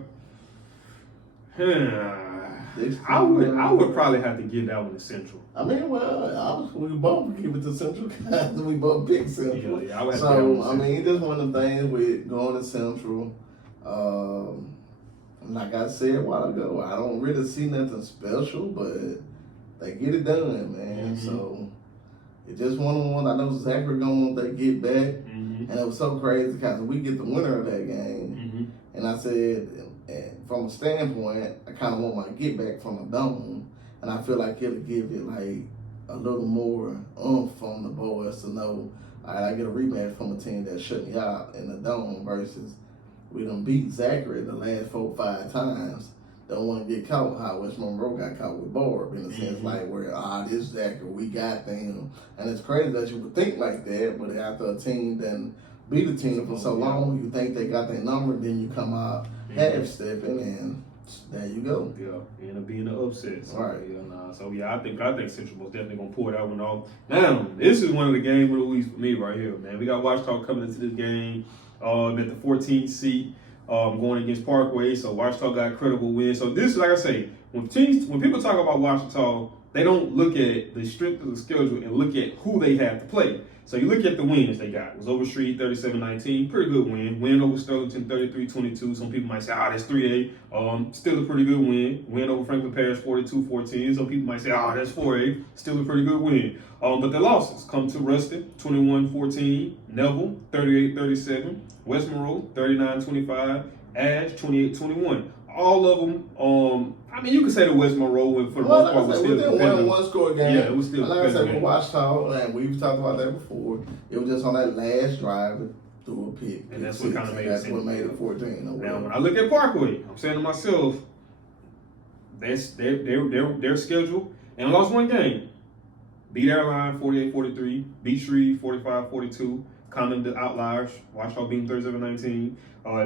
I would probably have to give that one to Central. I mean, well, we both give it to Central because we both picked Central. Yeah, I would have to so, I mean, it's just one of the things with going to Central. Like I said a while ago, I don't really see nothing special, but they get it done, man. Mm-hmm. So, it's just one on one. I know Zachary going to get back. Mm-hmm. And it was so crazy because we get the winner of that game. Mm-hmm. And I said, from a standpoint, I kind of want my get back from the dome. And I feel like it'll give it like a little more oomph from the boys to know, all right, I get a rematch from a team that shut me out in the dome versus we done beat Zachary the last 4 or 5 times. Don't want to get caught how West Monroe got caught with Barb in a sense like where, this Zachary, we got them. And it's crazy that you would think like that, but after a team then beat a team for so long, you think they got their number, then you come out half-stepping, and there you go. Yeah, end up being an upset. So, right. I think Central most definitely gonna pull that one off. Now, this is one of the games of the week for me right here, man. We got Washita coming into this game at the 14th seed, going against Parkway. So Washita got a credible win. So this, like I say, when people talk about Washita, they don't look at the strength of the schedule and look at who they have to play. So you look at the wins they got. It was over Street 37-19, pretty good win. Win over Sterlington 33-22. Some people might say, that's 3A. Still a pretty good win. Win over Franklin Parish 42-14. Some people might say, that's 4A. Still a pretty good win. But the losses come to Ruston 21-14, Neville 38-37, West Monroe 39-25, Ash 28-21. All of them, you could say the West Monroe win for the most part was still within one score game. Yeah, it was still like I said, we watched and we've talked about that before. It was just on that last drive through a pick. And that's what kind of made it. That's what made it 14. Now, when I look at Parkway, I'm saying to myself, that's their schedule, and lost one game. Beat Airline 48-43, beat Shreve 45-42, Condom the outliers, Washita beating 37-19.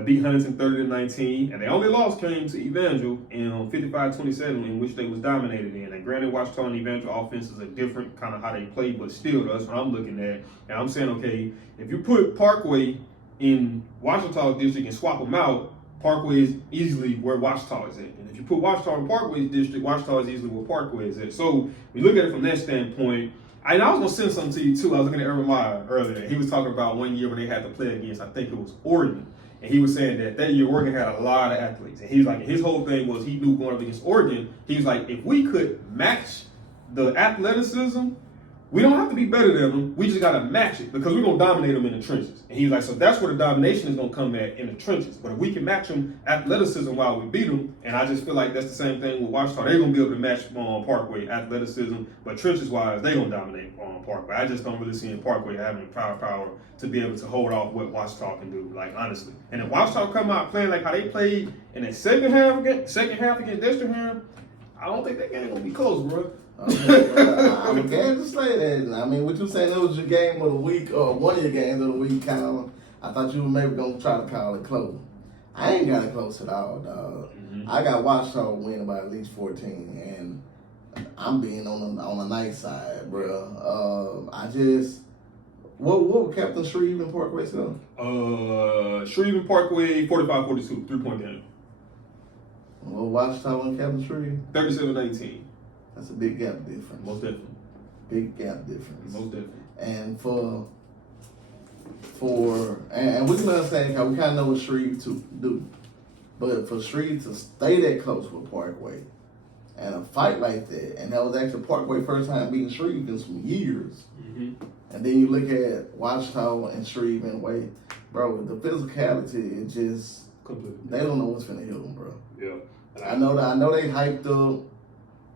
Beat Huntington 30-19, and the only loss came to Evangel in 55-27, in which they was dominated in. And granted, Washita and Evangel offenses are different, kind of how they play, but still, that's what I'm looking at. And I'm saying, okay, if you put Parkway in Washita district and swap them out, Parkway is easily where Washita is at. And if you put Washita in Parkway's district, Washita is easily where Parkway is at. So we look at it from that standpoint. And I was going to send something to you, too. I was looking at Urban Meyer earlier. He was talking about one year when they had to play against, I think it was Oregon. And he was saying that year Oregon had a lot of athletes. And he was like, his whole thing was he knew going up against Oregon, he was like, if we could match the athleticism, we don't have to be better than them. We just got to match it because we're going to dominate them in the trenches. And he's like, so that's where the domination is going to come at, in the trenches. But if we can match them athleticism while we beat them, and I just feel like that's the same thing with Washita. They're going to be able to match Parkway athleticism, but trenches-wise, they're going to dominate Parkway. I just don't really see in Parkway having the power to be able to hold off what Washita can do, like, honestly. And if Washita come out playing like how they played in the second half against Desterham, I don't think that game going to be close, bro. I'm glad to say that. I mean, what you saying, it was your game of the week, or one of your games of the week, Colin. I thought you were maybe going to try to call it close. I ain't got it close at all, dog. Mm-hmm. I got Washita winning by at least 14, and I'm being on the nice side, bro. What would Captain Shreve and Parkway score? Shreve and Parkway 45-42, 3-point game. Well, Washita and Captain Shreve? 37-19. That's a big gap difference. Most definitely. Big gap difference. Most definitely. And and we can understand how we kind of know what Shreve to do. But for Shreve to stay that close with Parkway and a fight like that, and that was actually Parkway first time beating Shreve in some years. Mm-hmm. And then you look at Washita and Shreve in a way, bro, the physicality, it just, completely. They don't know what's finna hit them, bro. Yeah. I know they hyped up.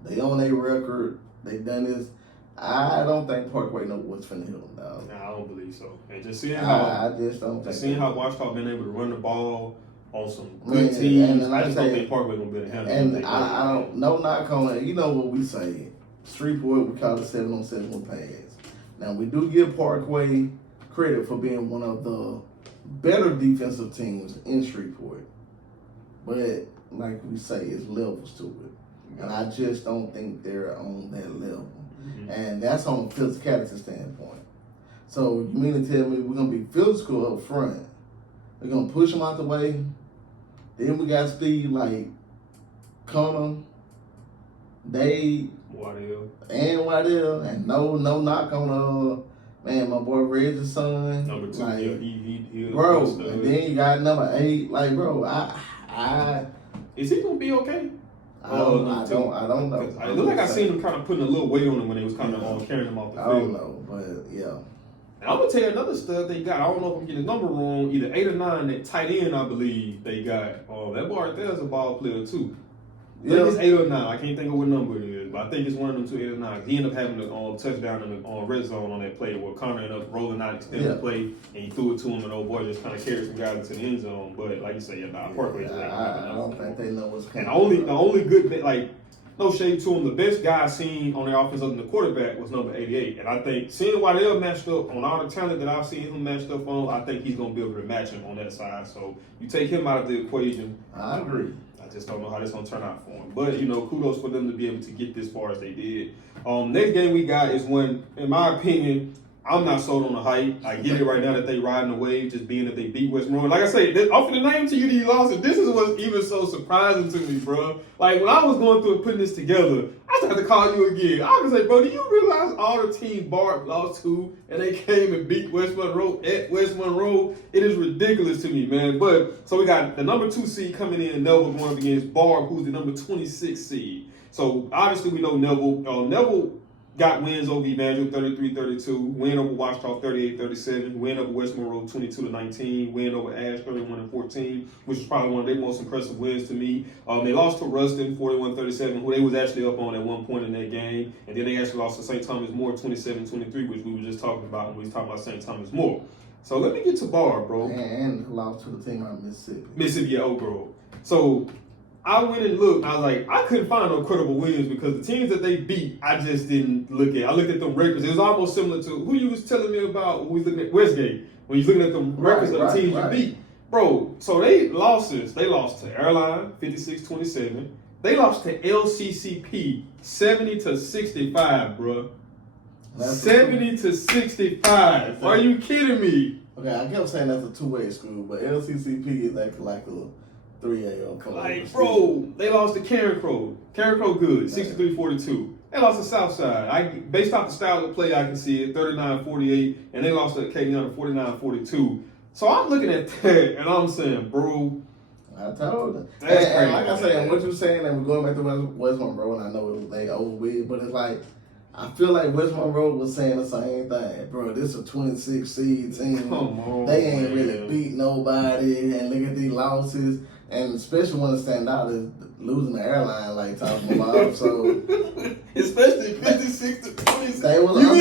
They own their record. They done this. I don't think Parkway knows what's finna hit them, dog. Nah, I don't believe so. And just seeing how I just don't think seeing how Washita been able to run the ball on some good teams, I just don't think Parkway gonna be able to handle it. And I don't no knock on it. You know what we say. Streetport, we call it 7-on-7 with pass. Now we do give Parkway credit for being one of the better defensive teams in Streetport. But like we say, it's levels to it. And I just don't think they're on that level. Mm-hmm. And that's on a physicality standpoint. So you mean to tell me we're going to be physical up front? We're going to push them out the way. Then we got speed like Connor, Waddell, and no knock on man, my boy Reggie's son. Number 2, like, he bro. And then you got number 8, like, bro. Is he gonna be okay? I don't know. It looked like I seen him kind of putting a little weight on him when they was kind of carrying him off the field. I don't know, but yeah. And I'm gonna tell you another stud they got. I don't know if I'm getting the number wrong. Either 8 or 9. That tight end, I believe they got. That boy right there is a ball player too. I think it's 8 or 9. I can't think of what number it is, but I think it's one of them 2, 8 or 9. He ended up having a touchdown in the red zone on that play where Connor ended up rolling out, extending the play, and he threw it to him, and old boy just kind of carried some guys into the end zone. But like you say, Parkway's like I don't think they know what's coming. And the only good, like, no shade to him, the best guy I seen on their offense other than the quarterback was number 88. And I think seeing Waddell matched up on all the talent that I've seen him matched up on, I think he's going to be able to match him on that side. So you take him out of the equation. I agree. I just don't know how this going to turn out for him. But, kudos for them to be able to get this far as they did. Next game we got is when, in my opinion, I'm not sold on the hype. I get it right now that they riding the wave, just being that they beat West Monroe. Like I say, off the name to you, these losses, this is what's even so surprising to me, bro. Like, when I was going through and putting this together, I just had to call you again. I was like, bro, do you realize all the teams Bart lost to, and they came and beat West Monroe at West Monroe? It is ridiculous to me, man. But, so we got the number 2 seed coming in, Neville, going up against Barb, who's the number 26 seed. So, obviously, we know Neville. Neville got wins over Evangel 33-32, win over Washita 38-37, win over West Monroe 22-19, win over Ash 31-14, which is probably one of their most impressive wins to me. They lost to Ruston 41-37, who they was actually up on at one point in that game, and then they actually lost to St. Thomas More 27-23, which we were just talking about when we was talking about St. Thomas More. So let me get to Bar, bro. And lost to the team out of Mississippi, yeah, Oak Grove. So I went and looked, and I was like, I couldn't find no credible wins because the teams that they beat, I just didn't look at. I looked at them records. It was almost similar to who you was telling me about when we was looking at Westgate, when you was looking at the records of the teams you beat. Bro, so they lost to Airline 56-27. They lost to LCCP 70-65, bro. 70-65. Are you kidding me? Okay, I kept saying that's a two-way school, but LCCP is acting like a 3A. Like, bro, they lost to Karen Crow. Karen Crow good, 63-42. They lost to Southside. Based off the style of play, I can see it, 39-48, and they lost to Acadiana 49-42. So I'm looking at that, and I'm saying, bro, I told them. That's crazy. And like I said, what you saying, and we're going back to West Monroe, and I know they over with, but it's like, I feel like West Monroe was saying the same thing. Bro, this is a 26 seed team. Come on, they ain't really beat nobody, and look at these losses. And especially when it stand out is losing the Airline, like talking about. So especially 56-26. They was you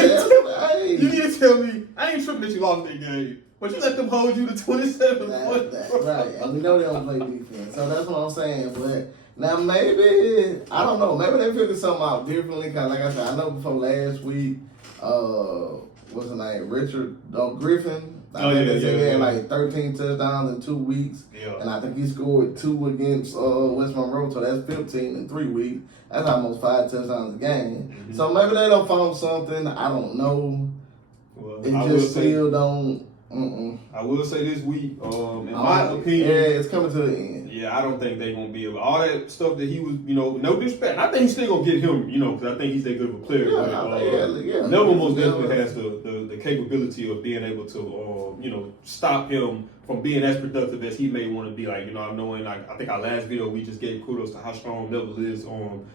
need to tell me, I ain't tripping that you lost that game, but you let them hold you to 27 points. That's right, and we know they don't play defense. So that's what I'm saying. But now maybe, I don't know, maybe they figured something out differently. Cause like I said, I know before last week, what's his name, Richard Griffin. I think they said he had like 13 touchdowns in 2 weeks. Yeah. And I think he scored 2 against West Monroe, so that's 15 in 3 weeks. That's almost 5 touchdowns a game. Mm-hmm. So maybe they don't found something. I don't know. Well, it just still don't. I will say this week, in my opinion, it's coming to the end. Yeah, I don't think they're gonna be able. All that stuff that he was, no disrespect. I think he's still gonna get him, because I think he's that good of a player. Neville most definitely has the capability of being able to, stop him from being as productive as he may want to be. Like, knowing, I think our last video we just gave kudos to how strong Neville is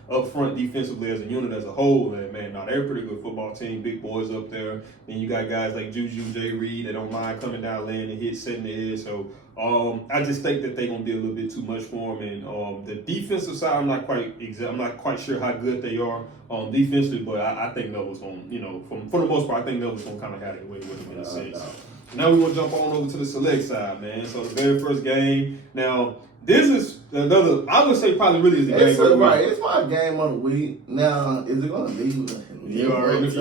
up front defensively as a unit as a whole. And man, they're a pretty good football team. Big boys up there. Then you got guys like Juju, Jay Reed that don't mind coming down, laying the hit, setting the edge. So I just think that they're gonna be a little bit too much for him. And the defensive side, I'm not quite sure how good they are defensively, but I think Neville's gonna, for the most part, I think Neville's gonna kind of have it away with him in a sense. Now we want to jump on over to the select side, man. So the very first game. Now this is another. I would say probably really is the game of the week. It's my game of the week. Now is it gonna leave? You already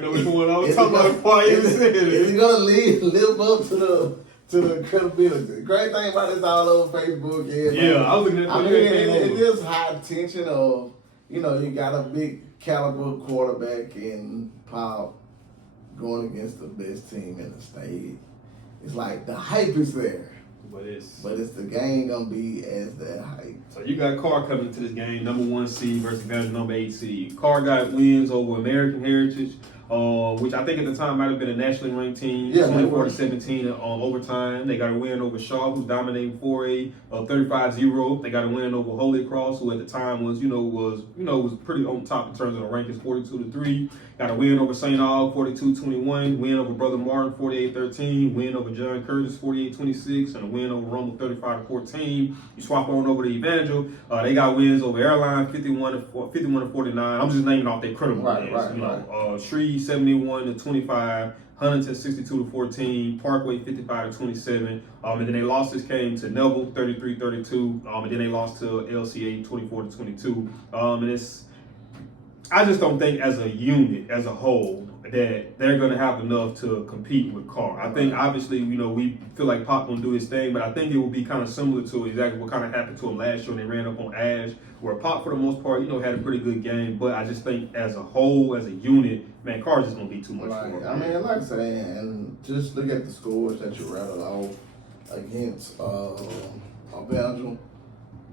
know which one I was talking about before you said it. Is it gonna live up to the credibility? Great thing about this all over Facebook is I was looking at it is high tension of you got a big caliber quarterback in Pop going against the best team in the state. It's like the hype is there. But it's the game gonna be as that hype. So you got Carr coming to this game, number 1 seed versus Evangel, number 8 seed. Carr got wins over American Heritage, which I think at the time might have been a nationally ranked team. Yeah, 24-17 overtime. They got a win over Shaw, who's dominating 4A, 35-0. They got a win over Holy Cross, who at the time was pretty on top in terms of the rankings, 42-3. Got a win over St. Aug, 42-21. Win over Brother Martin, 48-13. Win over John Curtis, 48-26, and a win over Rumble, 35-14. You swap on over to Evangel. They got wins over Airline, 51-49. I'm just naming off their credible wins. Right. Shree, 71-25. Huntington 62-14, Parkway 55-27, and then they lost this game to Neville 33-32, and then they lost to LCA 24-22. And I just don't think as a unit, as a whole, that they're going to have enough to compete with Carr. I think obviously, we feel like Pop gonna do his thing, but I think it will be kind of similar to exactly what kind of happened to him last year when they ran up on Ash, where Pop for the most part, had a pretty good game, but I just think as a whole, as a unit, man, Carr's just gonna be too much for him. I mean, like I say, and just look at the scores that you rattled off against Evangel.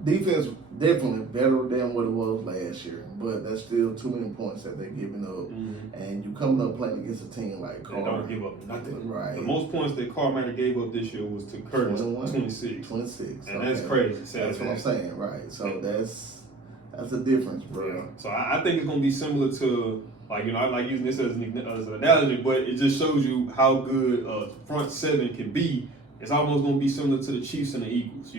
Defense definitely better than what it was last year, but that's still too many points that they're giving up. Mm-hmm. And you coming up playing against a team like Carr. They don't give up nothing. Right. The most points that Carr might have gave up this year was to Curtis, 26. 26. And that's crazy. That's what I'm saying, right. So that's a difference, bro. Yeah. So I think it's going to be similar to, I like using this as an analogy, but it just shows you how good a front seven can be. It's almost going to be similar to the Chiefs and the Eagles,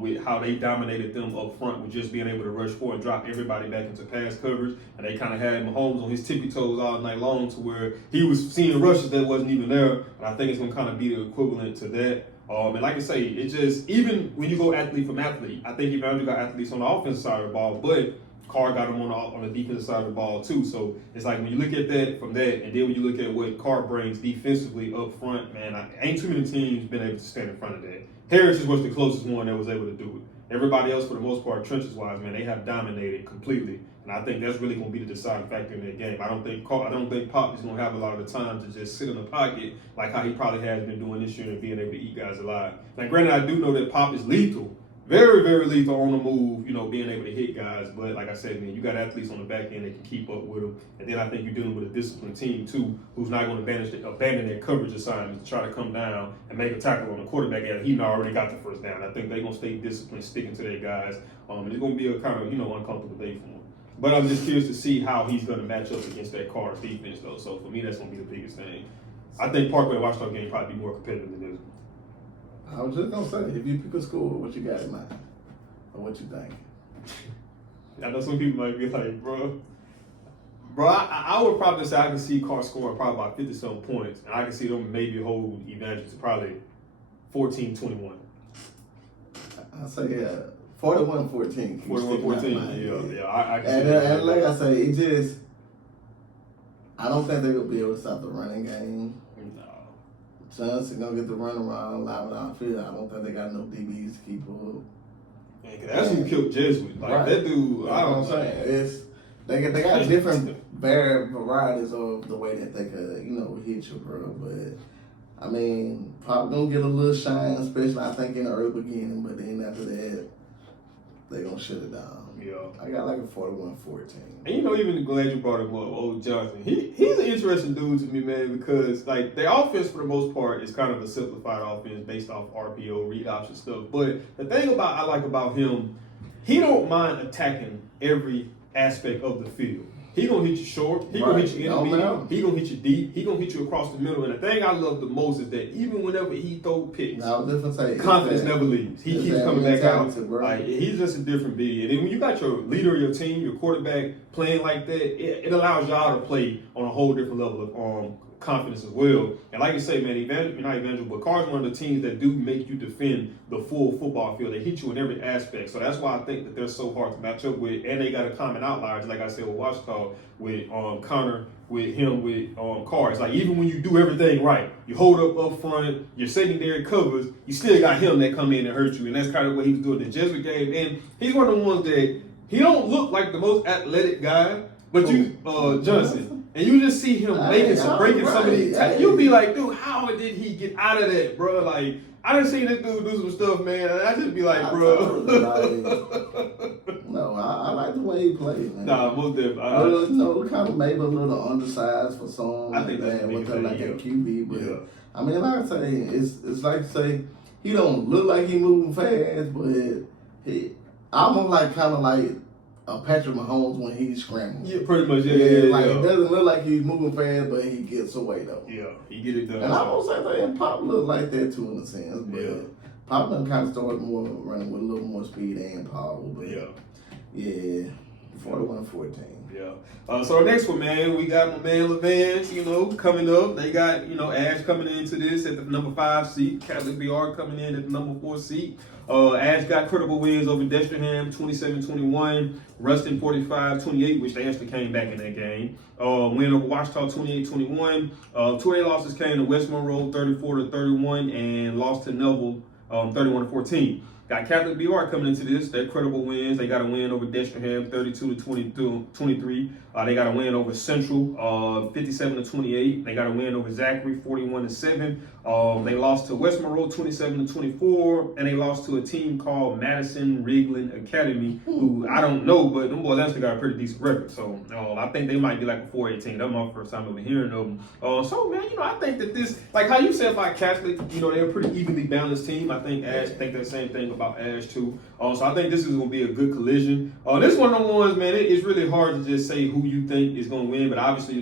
with how they dominated them up front with just being able to rush forward and drop everybody back into pass coverage. And they kind of had Mahomes on his tippy toes all night long to where he was seeing rushes that wasn't even there. And I think it's going to kind of be the equivalent to that. And like I say, it just, even when you go athlete from athlete, I think Evangel got athletes on the offensive side of the ball, but Carr got him on the defensive side of the ball too. So it's like when you look at that from that, and then when you look at what Carr brings defensively up front, man, ain't too many teams been able to stand in front of that. Heritage was the closest one that was able to do it. Everybody else, for the most part, trenches-wise, man, they have dominated completely. And I think that's really going to be the deciding factor in that game. I don't think Pop is going to have a lot of the time to just sit in the pocket like how he probably has been doing this year and being able to eat guys alive. Now, granted, I do know that Pop is lethal. Very, very lethal on the move, being able to hit guys. But like I said, man, you got athletes on the back end that can keep up with them. And then I think you're dealing with a disciplined team, too, who's not going to abandon their coverage assignments to try to come down and make a tackle on the quarterback after he already got the first down. I think they're going to stay disciplined, sticking to their guys. And it's going to be a kind of, uncomfortable day for him. But I'm just curious to see how he's going to match up against that Cards defense, though. So for me, that's going to be the biggest thing. I think Parkway and Washington game probably be more competitive than this. I was just gonna say, if you pick a score, what you got in mind, or what you think? I know some people might be like, bro, I would probably say I can see Carr scoring probably about 50-something points, and I can see them maybe hold Evangel to probably 14-21. I say 41-14. 41-14. Yeah. I can see and like I say, it just, I don't think they're gonna be able to stop the running game. No. Johnson gonna get the run around, live out field. I don't think they got no DBs to keep up. Man, that's who killed Jesuit. Like that dude. I don't know. They got different varieties of the way that they could, hit you, bro. But I mean, Pop gonna get a little shine, especially I think in the early beginning. But then after that, they gonna shut it down. Yeah. I got like a 41-14. And even glad you brought him up, old Johnson. He's an interesting dude to me, man, because like their offense for the most part is kind of a simplified offense based off RPO, read option stuff. But the thing I like about him, he don't mind attacking every aspect of the field. He gonna hit you short. He gonna hit you intermediate. He gonna hit you deep. He gonna hit you across the middle. And the thing I love the most is that even whenever he throw picks, confidence never leaves. He keeps coming back out. Like he's just a different being. And then when you got your leader of your team, your quarterback playing like that, it allows y'all to play on a whole different level of confidence as well. And like you say, man, not Evangel, but Carr's one of the teams that do make you defend the full football field. They hit you in every aspect. So that's why I think that they're so hard to match up with. And they got a common outliers, like I said, with Washington, with Connor, with him, with Carr. It's like even when you do everything right, you hold up front, your secondary covers, you still got him that come in and hurt you. And that's kind of what he was doing in the Jesuit game. And he's one of the ones that he don't look like the most athletic guy, but Johnson. and you just see him breaking some of these. You'll be like, dude, how did he get out of that, bro? Like, I done seen this dude do some stuff, man, and I just be like, bro. No, I like the way he plays, man. Nah, most definitely. Kind of maybe a little undersized for some. I think that's with like that QB, but yeah. I mean, like I say, it's like to say he don't look like he moving fast, but he almost like kind of like Patrick Mahomes when he's scrambling. Yeah, pretty much. Yeah. It doesn't look like he's moving fast, but he gets away though. Yeah, he get it done. And I won't say that. And Pop look like that too in a sense, but Pop done kind of started more running with a little more speed and power. But yeah, 41-14. Yeah. So the next one, man, we got my man Levan, coming up. They got, Ash coming into this at the number 5 seat. Catholic BR coming in at the number 4 seat. Ash got credible wins over Destringham, 27-21. Ruston, 45-28, which they actually came back in that game. Win over Washita, 28-21. 2 losses came to West Monroe, 34-31, and lost to Neville, 31-14. Got Catholic BR coming into this. They're credible wins. They got a win over Destringham, 32-23. They got a win over Central, 57-28. They got a win over Zachary, 41-7. They lost to West Monroe, 27-24, and they lost to a team called Madison Rigland Academy, who I don't know, but them boys actually got a pretty decent record. So I think they might be like a 4-8 team. That's my first time ever hearing of them. So man, I think that this, like how you said about Catholic, they're a pretty evenly balanced team. I think the same thing about Ash too. So I think this is going to be a good collision. This one of the ones, man, it's really hard to just say who you think is going to win, but obviously,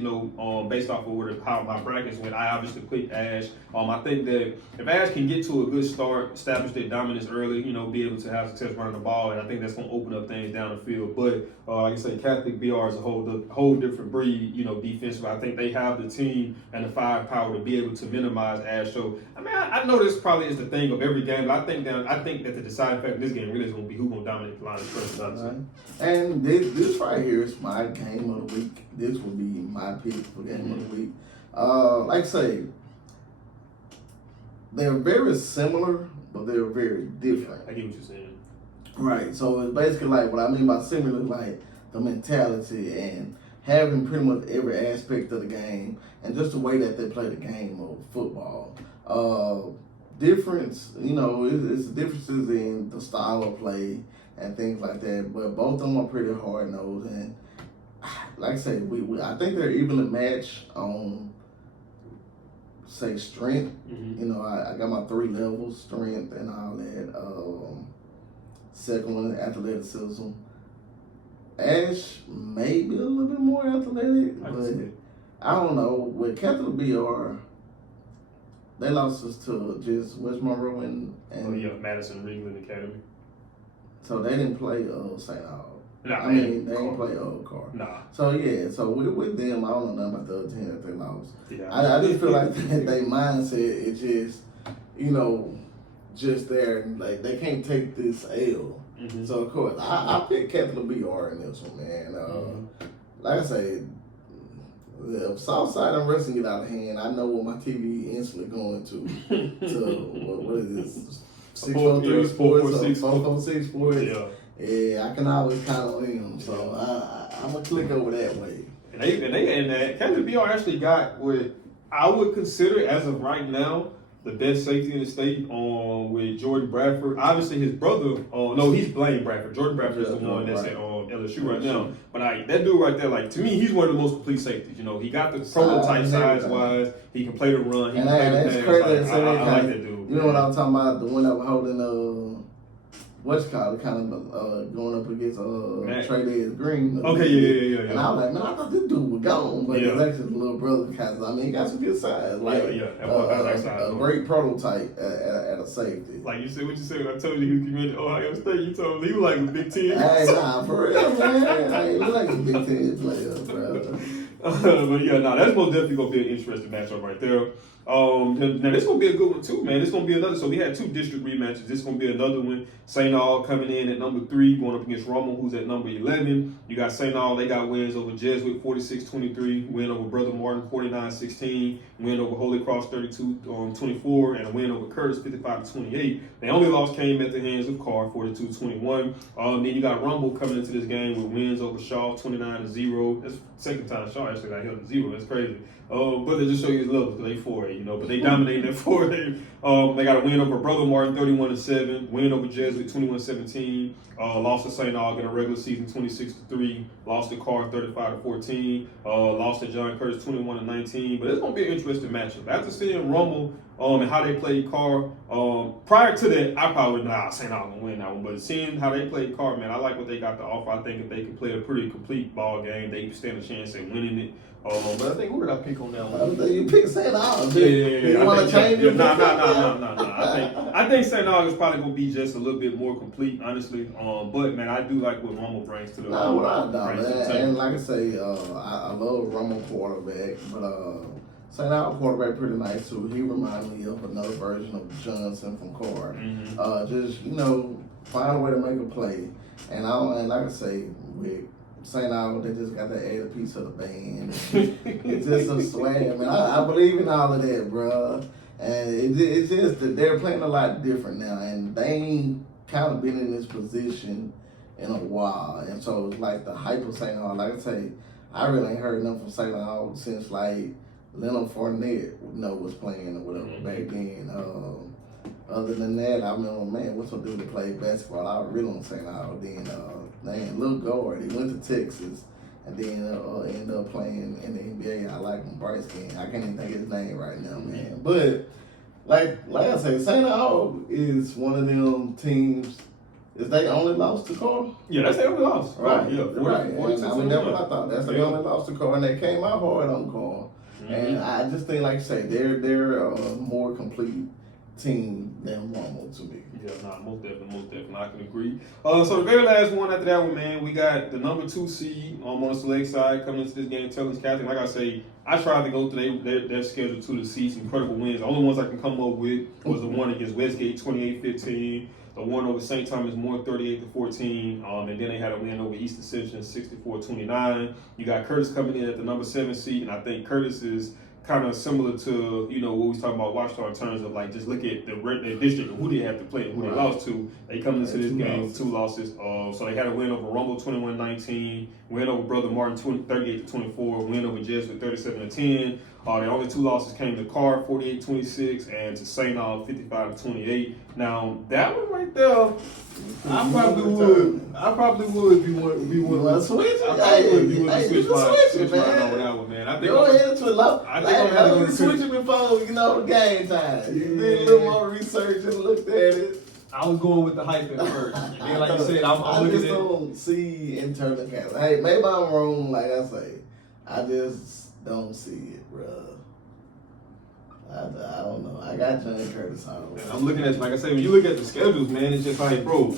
based off of how my brackets went, I obviously picked Ash. I think that if Ash can get to a good start, establish their dominance early, be able to have success running the ball, and I think that's going to open up things down the field. But like I say, Catholic BR is a whole different breed, defensively. I think they have the team and the firepower to be able to minimize Ash. So I mean, I know this probably is the thing of every game, but I think that the deciding factor in this game really is going to be who's going to dominate the line of scrimmage. Right. And this right here is my game of the week. This will be my pick for game of the week. Like I say, they're very similar, but they're very different. I get what you're saying. Right. So it's basically like what I mean by similar, like the mentality and having pretty much every aspect of the game and just the way that they play the game of football. Difference, it's differences in the style of play and things like that, but both of them are pretty hard-nosed. And like I say, I think they're evenly matched on, say, strength. Mm-hmm. I got my 3 levels, strength and all that. Second one, athleticism. Ash may be a little bit more athletic, but I don't know. With Catholic BR, they lost us to just West Monroe and Madison Rigland Academy. So they didn't play St. Aug. Nah, they didn't play Carr. Nah. So so with them, I don't know nothing about the other team that they lost. Yeah. I just feel like their mindset is just, just there, like they can't take this L. Mm-hmm. So of course, I picked Catholic BR in this one, man. Like I say, if Southside and wrestling get out of hand, I know what my TV instantly going to what is this? 643 Sports or 446 Sports. Yeah, I can always count on them. So I'm gonna click over that way. And Catholic BR actually got what I would consider as of right now the best safety in the state with Jordan Bradford. Obviously, his brother, he's Blaine Bradford. Jordan Bradford is the one that's at LSU right now. But that dude right there, like, to me, he's one of the most complete safeties. He got the prototype size-wise. He can play the run. He can play the pass. I like that dude. You know what I'm talking about? The one that was holding what's called kind of going up against Trey Green. Okay, yeah. And I was like, man, I thought this dude was gone, but it's actually the little brother because he got some good size. Like a great prototype at a safety. Like you said, what you said when I told you he was committed to Ohio State, you told me he was like a Big Ten. Hey, nah, for real, man. He was like a Big Ten player, bro. But that's most definitely gonna be an interesting matchup right there. Now this gonna be a good one too, man. This gonna be another. So we had 2 district rematches. This gonna be another one. St. Aug coming in at number 3, going up against Rummel, who's at number 11. You got St. Aug. They got wins over Jesuit 46-23, win over Brother Martin 49-16, win over Holy Cross 32-24, and a win over Curtis 55-28. The only loss came at the hands of Carr 42-21. Then you got Rummel coming into this game with wins over Shaw 29-0. That's the second time Shaw actually got held to 0. That's crazy. But they just show you his levels because they 4A, you know. But they dominated that 4A. They got a win over Brother Martin, 31-7. Win over Jesuit, 21-17. Lost to St. Aug in a regular season, 26-3. Lost to Carr, 35-14. Lost to John Curtis, 21-19. But it's gonna be an interesting matchup. After seeing Rummel and how they played Carr, prior to that, I probably would have St. Aug gonna win that one. But seeing how they played Carr, man, I like what they got to offer. I think if they can play a pretty complete ball game, they stand a chance at winning it. But I think who did I pick on that one? You pick St. Aug. Yeah. You want to change it? No. I think St. Aug is probably gonna be just a little bit more complete, honestly. But man, I do like what Rummel brings to the. And like I say, I love Rummel quarterback, but St. Aug quarterback pretty nice too. He reminds me of another version of Johnson from Carr. Just find a way to make a play, and like I say with St. Aug, they just got to add a piece of the band. It's just some swag, man. I believe in all of that, bro. And it's just that they're playing a lot different now, and they ain't kind of been in this position in a while. And so it's like the hype of St. Aug. Like I say, I really ain't heard nothing from St. Aug since like Leonard Fournette, was playing or whatever back then. Other than that, I remember, man, what's gonna do to play basketball? I was really on St. Aug then. Lil Guard, he went to Texas and then ended up playing in the NBA. I like him, Bryce King. I can't even think of his name right now, man. But like I say, St. Aug is one of them teams. Is they only lost to Carr? Yeah, that's the only loss. Right. Yeah, Right. That's what I thought. That's the only loss to Carr, and they came out hard on Carr. And I just think, like I say, they're a more complete team than Rummel to me. Yeah, most definitely, I can agree. So the very last one after that one, man, we got the number 2 seed on the select side coming into this game, Tellers Catholic. Like I say, I tried to go through their schedule to the see some incredible wins. The only ones I can come up with was the one against Westgate, 28-15. The one over St. Thomas More, 38-14. And then they had a win over East Ascension, 64-29. You got Curtis coming in at the number 7 seed, and I think Curtis is kind of similar to, what we was talking about Washington in terms of like just look at the district of who they have to play and who they lost to. They come into this game with 2 losses. So they had a win over Rummel 21-19, win over Brother Martin 38-24, win over Jesuit 37-10. The only 2 losses came to Carr 48-26 and to St. Aug 55-28. Now that one right there, I probably would be one. You want to switch it? Switch mine over that one, man. I think go ahead to a lot. I think I'm gonna switch it before the game time. You did a little more research and looked at it. I was going with the hype at first. And then, like you said, I'm looking just don't see internal cast. Hey, maybe I'm wrong. Like I say, I just don't see it, bro. I don't know. I got Johnny Curtis out. I'm looking at, like I say, when you look at the schedules, man, it's just like, bro,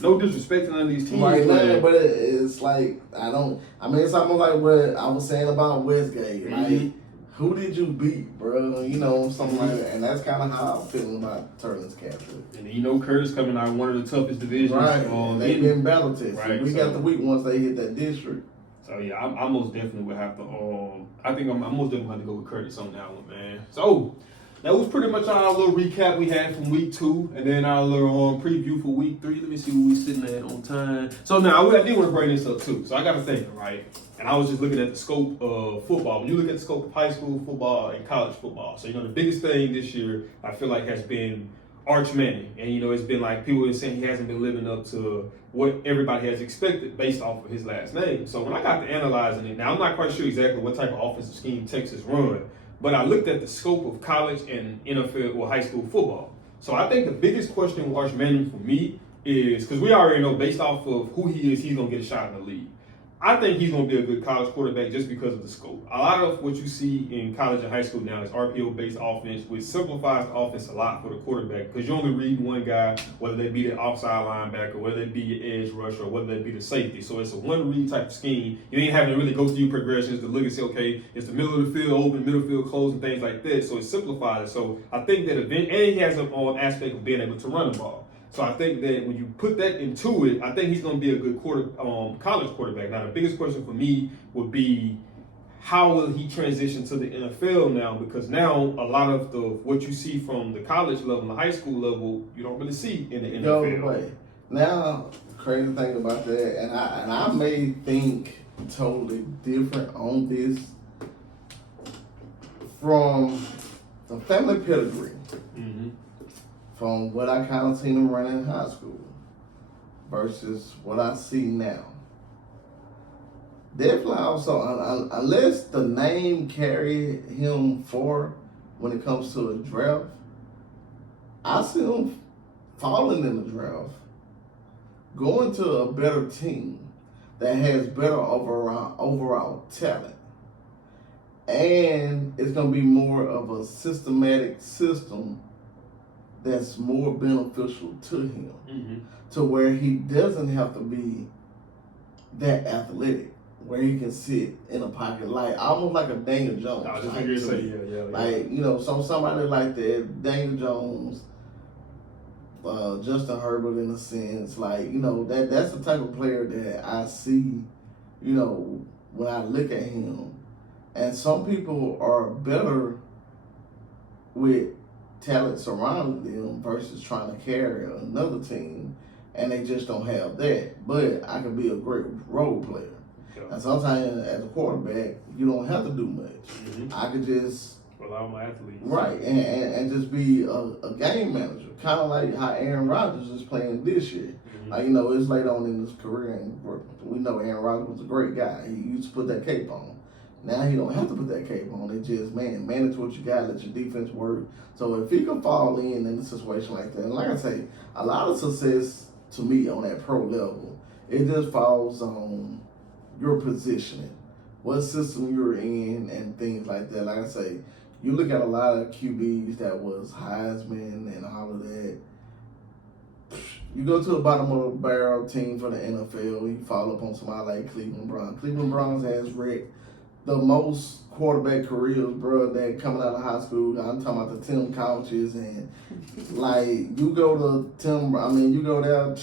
no disrespect to none of these teams. Right now, but it's like, it's almost like what I was saying about Westgate. Like, who did you beat, bro? Something like that. And that's kind of how I'm feeling about Turner's Catholic. And Curtis coming out of one of the toughest divisions. Right. They've been battle tested. Right. We got the week once they hit that district. So yeah, I most definitely would have to. I think I'm most definitely going to go with Curtis on that one, man. So that was pretty much our little recap we had from week 2, and then our little preview for week 3. Let me see what we sitting at on time. So now I did want to bring this up too. So I got to think, right? And I was just looking at the scope of football. When you look at the scope of high school football and college football, so the biggest thing this year I feel like has been Arch Manning, and it's been like people are saying he hasn't been living up to what everybody has expected based off of his last name. So when I got to analyzing it, now I'm not quite sure exactly what type of offensive scheme Texas run, but I looked at the scope of college and NFL or high school football. So I think the biggest question with Arch Manning for me is, because we already know based off of who he is, he's gonna get a shot in the league. I think he's going to be a good college quarterback just because of the scope. A lot of what you see in college and high school now is RPO-based offense, which simplifies the offense a lot for the quarterback because you only read one guy, whether they be the offside linebacker, whether they be your edge rusher, or whether they be the safety. So it's a one-read type of scheme. You ain't having to really go through progressions to look and say, okay, it's the middle of the field open, middle field closed, and things like that. So it simplifies it. So I think that and he has an aspect of being able to run the ball. So I think that when you put that into it, I think he's going to be a good college quarterback. Now, the biggest question for me would be, how will he transition to the NFL now? Because now a lot of what you see from the college level, the high school level, you don't really see in the NFL. Now, crazy thing about that, and I may think totally different on this from the family pedigree, from what I kind of seen him running in high school versus what I see now. Definitely also, unless the name carry him for when it comes to a draft, I see him falling in the draft, going to a better team that has better overall talent. And it's going to be more of a systematic system that's more beneficial to him, to where he doesn't have to be that athletic, where he can sit in a pocket, like almost like a Daniel Jones. I was just going to say, yeah. Like, you know, somebody like that, Daniel Jones, Justin Herbert in a sense, like, you know, that's the type of player that I see, you know, when I look at him. And some people are better with talent surrounding them versus trying to carry another team, and they just don't have that. But I can be a great role player. Yeah. And sometimes as a quarterback, you don't have to do much. I could just rely on my athletes. Right, and just be a game manager. Kind of like how Aaron Rodgers is playing this year. Like, you know, it's late on in his career, and we know Aaron Rodgers was a great guy. He used to put that cape on. Now he don't have to put that cape on. It just, manage what you got, let your defense work. So if he can fall in a situation like that, and like I say, a lot of success to me on that pro level, it just falls on your positioning, what system you're in, and things like that. Like I say, you look at a lot of QBs that was Heisman and all of that. You go to a bottom of the barrel team for the NFL, you fall up on somebody like Cleveland Browns. Cleveland Browns has wrecked the most quarterback careers, bro, that coming out of high school. I'm talking about the Tim Couches, and like you go to you go there,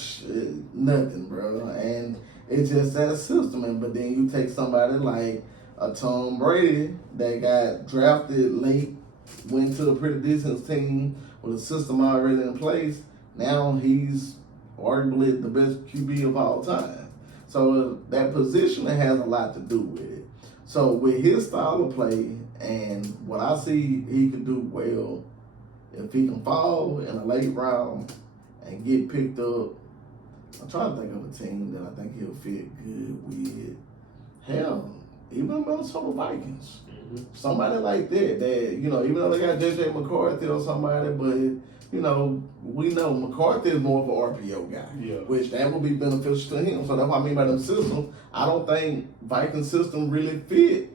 nothing, bro. And it's just that system. But then you take somebody like a Tom Brady that got drafted late, went to a pretty decent team with a system already in place. Now he's arguably the best QB of all time. So that position has a lot to do with it. So with his style of play and what I see he can do well, if he can fall in a late round and get picked up, I'm trying to think of a team that I think he'll fit good with. Hell, even the Minnesota Vikings. Somebody like that, you know, even though they got J.J. McCarthy or somebody, but, you know, we know McCarthy is more of an RPO guy, which that will be beneficial to him. So that's what I mean by them systems. I don't think Viking system really fit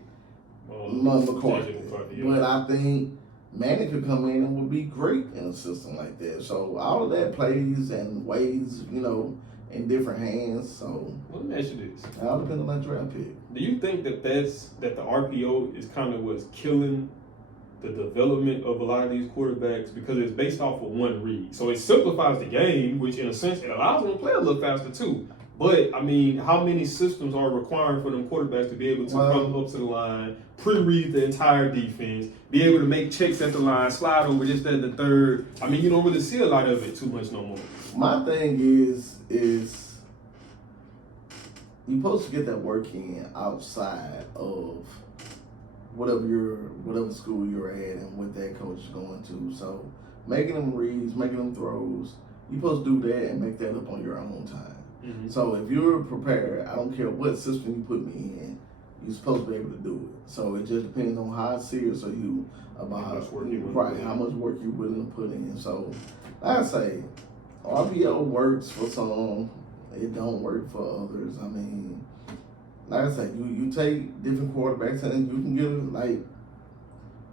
McCarthy. But I think Manning could come in and would be great in a system like that. So all of that plays and weighs, you know, in different hands. So let me ask you this. It all depends on that draft pick. Do you think that the RPO is kind of what's killing the development of a lot of these quarterbacks, because it's based off of one read? So it simplifies the game, which in a sense it allows them to play a little faster too. But I mean, how many systems are required for them quarterbacks to be able to come up to the line, pre-read the entire defense, be able to make checks at the line, slide over just at the third? I mean, you don't really see a lot of it too much no more. My thing is you're supposed to get that work in outside of whatever school you're at and what that coach is going to. So making them reads, making them throws, you're supposed to do that and make that up on your own time. So if you're prepared, I don't care what system you put me in, you're supposed to be able to do it. So it just depends on how serious are you about how much work you're willing to put in. So like I say, RPO works for some, it don't work for others. I mean, like I said, you take different quarterbacks and you can get like,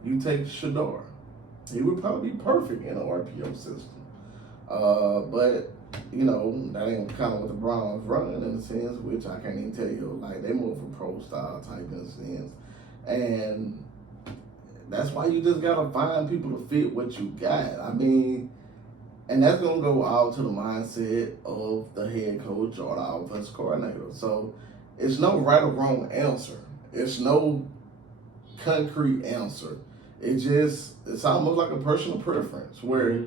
you take Shador. He would probably be perfect in an RPO system. But, you know, that ain't kind of what the Browns run in a sense, which I can't even tell you. Like, they more of a pro style type in a sense. And that's why you just got to find people to fit what you got. I mean, and that's going to go out to the mindset of the head coach or the offensive coordinator. So it's no right or wrong answer. It's no concrete answer. It's almost like a personal preference where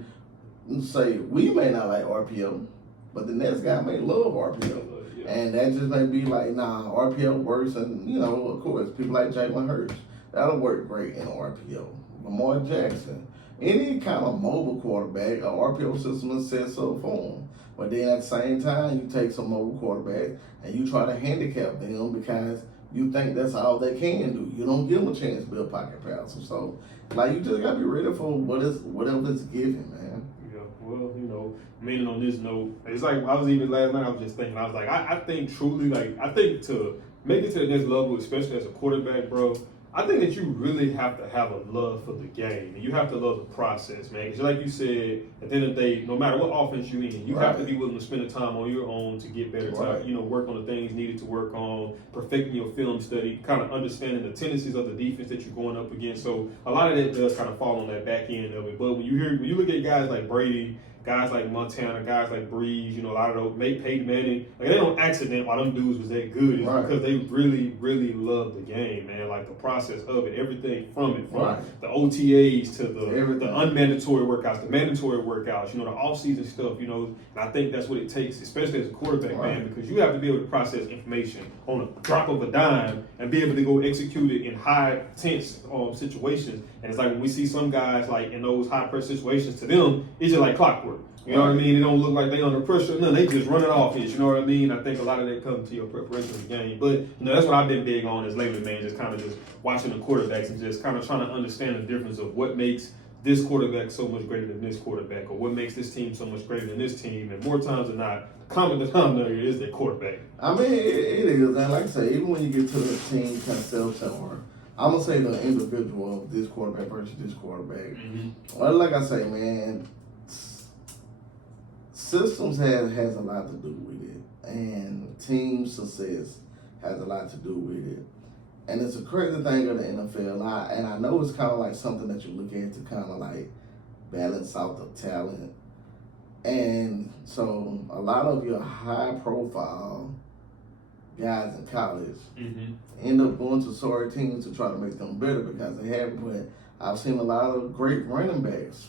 say we may not like RPO, But the next guy may love RPO. And that just may be like, nah, RPO works. And, of course, people like Jalen Hurts, that'll work great in RPO. Lamar Jackson, any kind of mobile quarterback, a RPO system is set up for them. But then at the same time, you take some mobile quarterbacks and you try to handicap them because you think that's all they can do. You don't give them a chance to be a pocket passer. So, you just got to be ready for whatever it's given, man. Yeah, well, meaning on this note, it's like I was even last night, I was just thinking, I was like, I think truly, I think to make it to the next level, especially as a quarterback, bro, I think that you really have to have a love for the game. And you have to love the process, man. Because like you said, at the end of the day, no matter what offense you're in, you have to be willing to spend the time on your own to get better, to work on the things needed to work on, perfecting your film study, kind of understanding the tendencies of the defense that you're going up against. So a lot of that does kind of fall on that back end of it. But when you look at guys like Brady, guys like Montana, guys like Breeze, a lot of those, Peyton Manning, they don't accident why them dudes was that good. It's because they really, really love the game, man. The process of it, everything from it, from the OTAs to the unmandatory workouts, the mandatory workouts, the off-season stuff, and I think that's what it takes, especially as a quarterback, man, because you have to be able to process information on a drop of a dime and be able to go execute it in high tense situations. And it's like when we see some guys in those high pressure situations, to them, it's just like clockwork. You know what I mean? It don't look like they under pressure. No, they just running off it. You know what I mean? I think a lot of that comes to your preparation of the game. But that's what I've been big on is lately, man. Just kind of just watching the quarterbacks and just kind of trying to understand the difference of what makes this quarterback so much greater than this quarterback, or what makes this team so much greater than this team. And more times than not, the common denominator is their quarterback. I mean, it is. And like I say, even when you get to the team kind of self-tone, I'm going to say the individual of this quarterback versus this quarterback. Well, like I say, man, systems has a lot to do with it, and team success has a lot to do with it. And it's a crazy thing of the NFL, and I know it's kind of like something that you look at to kind of balance out the talent. And so a lot of your high-profile guys in college end up going to sorry teams to try to make them better because they haven't. But I've seen a lot of great running backs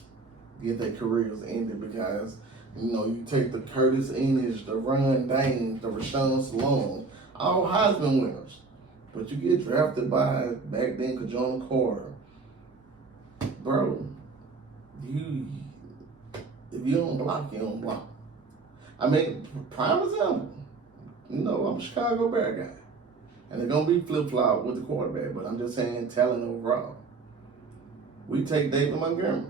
get their careers ended because you take the Curtis Ennis, the Ron Dane, the Rashawn Sloan, all Heisman winners. But you get drafted by, back then, Kajona Carter. Bro, if you don't block, you don't block. I mean, prime example, I'm a Chicago Bear guy. And they're going to be flip-flop with the quarterback, but I'm just saying talent overall. We take David Montgomery.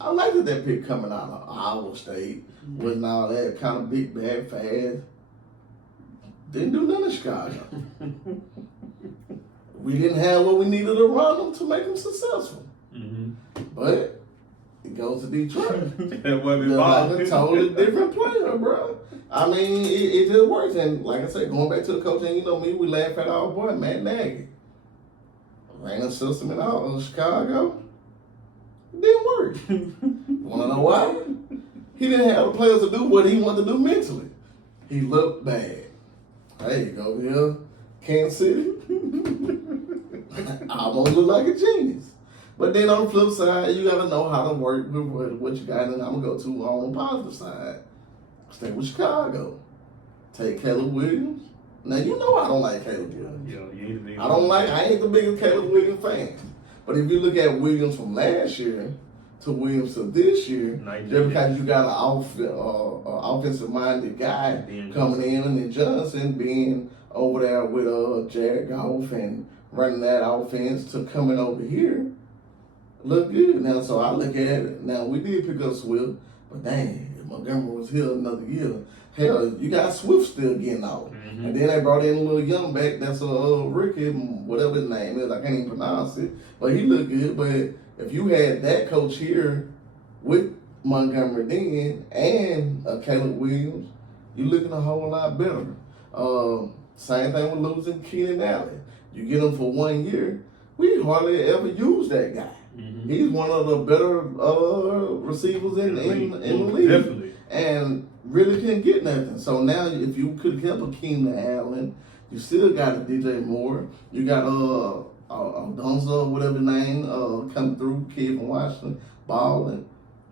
I like that pick coming out of Iowa State, wasn't all that kind of big, bad, fast. Didn't do nothing in Chicago. We didn't have what we needed around them to make them successful. But it goes to Detroit. They're like a totally different player, bro. I mean, it just works. And like I said, going back to the coach, and me, we laugh at our boy, Matt Nagy. Ran a system in all of Chicago. It didn't work. Want to know why? He didn't have the players to do what he wanted to do mentally. He looked bad. Hey, go here, Kansas City. I almost look like a genius. But then on the flip side, you got to know how to work with what you got. And I'm going to go to on the positive side. Stay with Chicago. Take Caleb Williams. Now, I don't like Caleb Williams. I ain't the biggest Caleb Williams fan. But if you look at Williams from last year to Williams to this year, just because you got an offensive-minded guy coming in, and then Johnson being over there with Jared Goff and running that offense to coming over here, look good. Now, so I look at it. Now, we did pick up Swift, but dang, if Montgomery was here another year, hell, you got Swift still getting out. And then they brought in a little young back that's a rookie, whatever his name is. I can't even pronounce it. But he looked good. But if you had that coach here with Montgomery then and Caleb Williams, you're looking a whole lot better. Same thing with losing Keenan Allen. You get him for 1 year. We hardly ever use that guy. He's one of the better receivers in the league. Definitely. And really couldn't get nothing. So now if you could help a Keenan Allen, you still got a DJ Moore. You got Donzo, whatever his name, come through, kid from Washington, balling.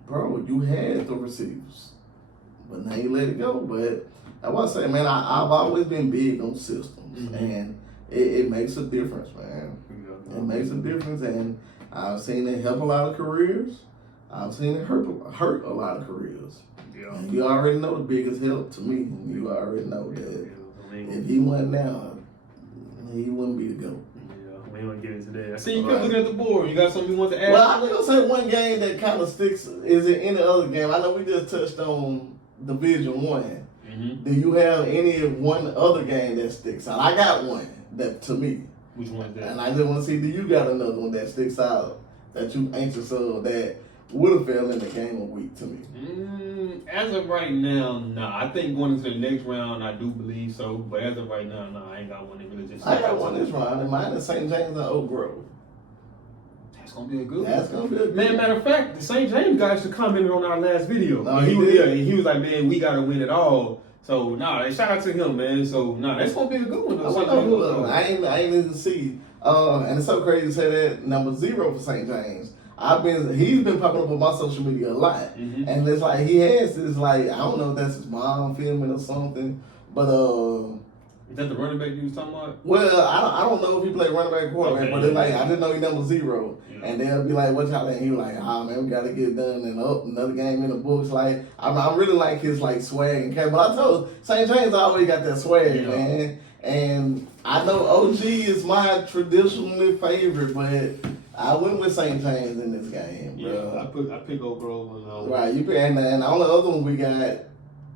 Bro, you had the receivers. but now you let it go. But I was saying, man, I've always been big on systems, and it makes a difference, man. Yeah. It makes a difference, and I've seen it help a lot of careers. I've seen it hurt a lot of careers. Yeah. And you already know the biggest help to me. You already know that if he wasn't now, he wouldn't be the GOAT. We ain't gonna get into that. I see you kept looking at the board. You got something you want to add? Well, I'm gonna say one game that kind of sticks. Is it any other game? I know we just touched on Division 1. Do you have any one other game that sticks out? I got one that to me. Which one is that? And I just want to see, do you got another one that sticks out that you anxious of that would have fell in the game of week to me? As of right now, nah. I think going into the next round, I do believe so. But as of right now, nah, I ain't got one that really just. I got one this round, and mine is St. James and Oak Grove. That's gonna be a good one. That's gonna be a good man. Matter of fact, the St. James guy should commented on our last video. No, he was like, man, we gotta win it all. So shout out to him, man. So that's gonna be a good one. I ain't even see. And it's so crazy to say that number 0 for St. James. He's been popping up on my social media a lot, and it's like he has this like I don't know if that's his mom filming or something, but is that the running back you was talking about? Well, I don't know if he played running back or quarterback, but it's like I didn't know he number 0, and they'll be like, "What y'all?" And he was like, "Ah, man, we gotta get it done." And another game in the books. Like I really like his like swag and character. But I told St. James always got that swag, man. And I know OG is my traditionally favorite, but I went with St. James in this game, bro. I pick Oak Grove. Right, you pick, and the only other one we got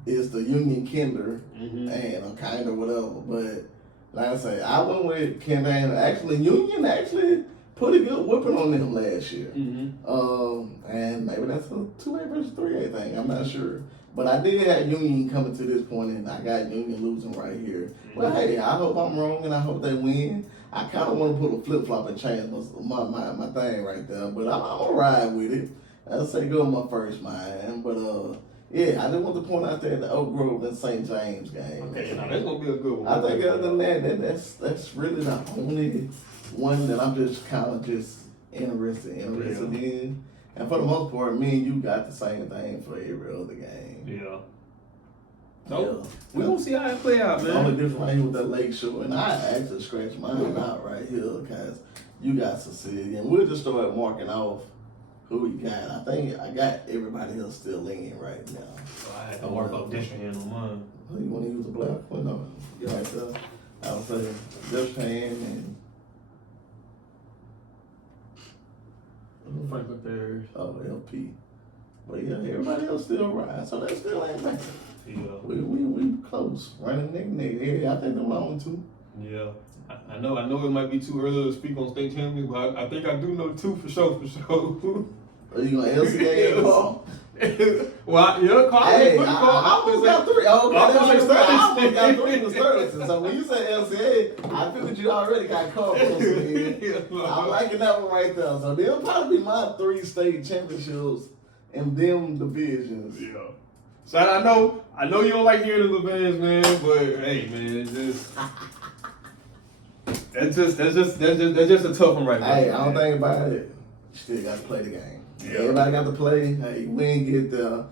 is the Union Kinder, and kind of whatever. But like I say, I went with Kinder, and actually Union put a good whooping on them last year. And maybe that's a 2A versus 3A thing. I'm not sure. But I did have Union coming to this point, and I got Union losing right here. But hey, I hope I'm wrong, and I hope they win. I kind of want to put a flip-flop and change my thing right there. But I'm going to ride with it. I'll say go with my first mind. But, yeah, I just want to point out there the Oak Grove and St. James game. Okay, now that's going to be a good one. I think other than that, that's really the only one that I'm just kind of interested in. And for the most part, me and you got the same thing for every other game. Yeah. So, we're going to see how it play out, man. The only difference right here with that Lake Shore, and I actually scratched mine out right here because you got Cecilia. And we'll just start marking off who we got. I think I got everybody else still in right now. So I had to mark off Destrehan on mine. Oh, you want to use a black one? No. Right there. I would say Destrehan and... Franklin Parish. Oh, LP. But yeah, everybody else still right, so that still ain't bad. Yeah. We close. Running neck. Yeah, I think they're only 2. Yeah. I know it might be too early to speak on state champions, but I think I do know 2 for sure. Are you going to LCA Paul? Well, yeah, Carl. Hey, I almost got 3. Oh, okay, I almost got 3 in the Sterling. So when you say LCA, I figured you already got Carl. I'm liking that one right there. So they'll probably be my 3 state championships in them divisions. Yeah. So I know you don't like hearing the bands, man, but hey, man, it's just that's just a tough one right now. Hey, I don't think about it. You still got to play the game. Yeah. Everybody got to play. Hey, we ain't get the.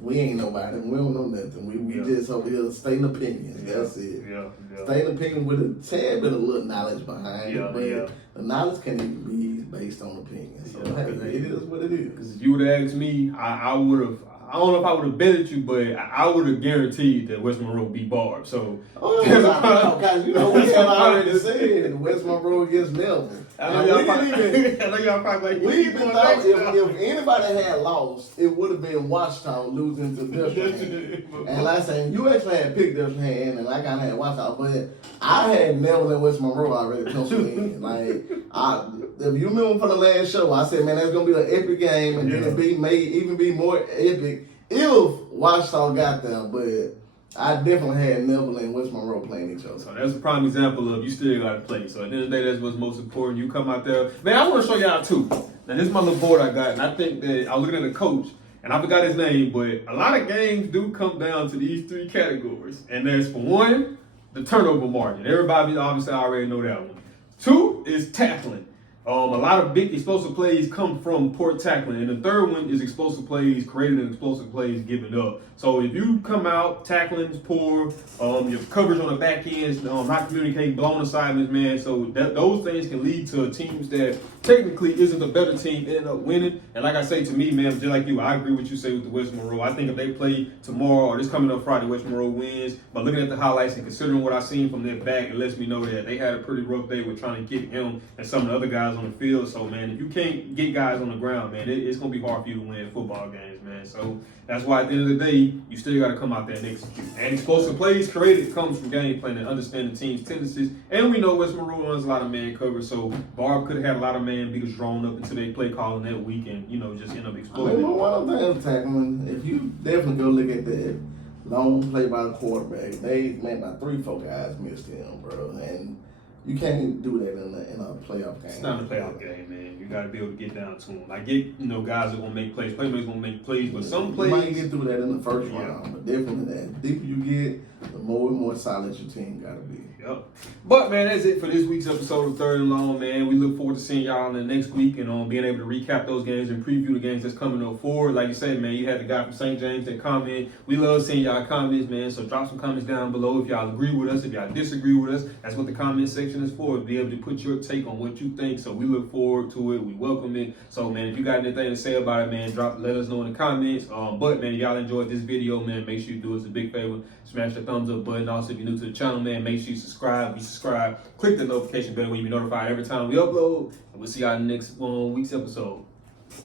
We ain't nobody. We don't know nothing. We just over here stating opinions. That's it. Yeah. Stating opinion with a tad bit of little knowledge behind it, but the knowledge can even be based on opinion. So hey, it is what it is. Because if you would have asked me, I would have. I don't know if I would have betted you, but I would have guaranteed that West Monroe beat Barb. So, guys, you know we had already said West Monroe against Melvin. I know y'all probably like. We even thought if anybody had lost, it would have been Washington losing to Dutchman. And like I said, you actually had picked Dutchman, and I kind of had Washington, but I had Melvin and West Monroe already penciled in. Like, if you remember from the last show, I said, man, that's gonna be an epic game, and then it may even be more epic if Washington got there, but I definitely had Melville and West Monroe playing each other. So that's a prime example of you still got to play. So at the end of the day, that's what's most important. You come out there. Man, I want to show y'all too. Now, this is my little board I got, and I think that I was looking at the coach, and I forgot his name, but a lot of games do come down to these 3 categories. And there's, for one, the turnover margin. Everybody obviously already know that one. 2 is tackling. A lot of big explosive plays come from poor tackling, and the third one is explosive plays created and explosive plays given up. So if you come out tackling is poor, your coverage on the back end is not communicating, blowing assignments, man. So those things can lead to teams that technically isn't the better team end up winning. And like I say, to me, man, just like you, I agree with you say with the West Monroe. I think if they play tomorrow or this coming up Friday, West Monroe wins. But looking at the highlights and considering what I've seen from their back, it lets me know that they had a pretty rough day with trying to get him and some of the other guys on the field. So, man, if you can't get guys on the ground, man, it's going to be hard for you to win football games, man. So that's why at the end of the day, you still got to come out there and execute. And explosive plays created comes from game plan and understanding team's tendencies. And we know West Monroe runs a lot of man coverage, so Barb could have had a lot of man beaters drawn up into their play calling that week and, just end up exploding. One of the things tackling, if you definitely go look at that long play by the quarterback, about 3-4 guys missed him, bro. And you can't do that in a playoff game. It's not a playoff game, man. You got to be able to get down to them. I get, guys are going to make plays. Playmakers going to make plays, but some plays... You might get through that in the first round, but definitely that. The deeper you get, the more and more solid your team got to be. Yep. But, man, that's it for this week's episode of Third and Long, man. We look forward to seeing y'all in the next week and being able to recap those games and preview the games that's coming up forward. Like you said, man, you had the guy from St. James that comment. We love seeing y'all comments, man. So drop some comments down below if y'all agree with us, if y'all disagree with us. That's what the comment section is for, to be able to put your take on what you think. So we look forward to it. We welcome it. So, man, if you got anything to say about it, man, let us know in the comments. But, man, if y'all enjoyed this video, man, make sure you do us a big favor. Smash the thumbs up button. Also, if you're new to the channel, man, make sure you subscribe. Click the notification bell when you be notified every time we upload. And we'll see y'all in the next week's episode.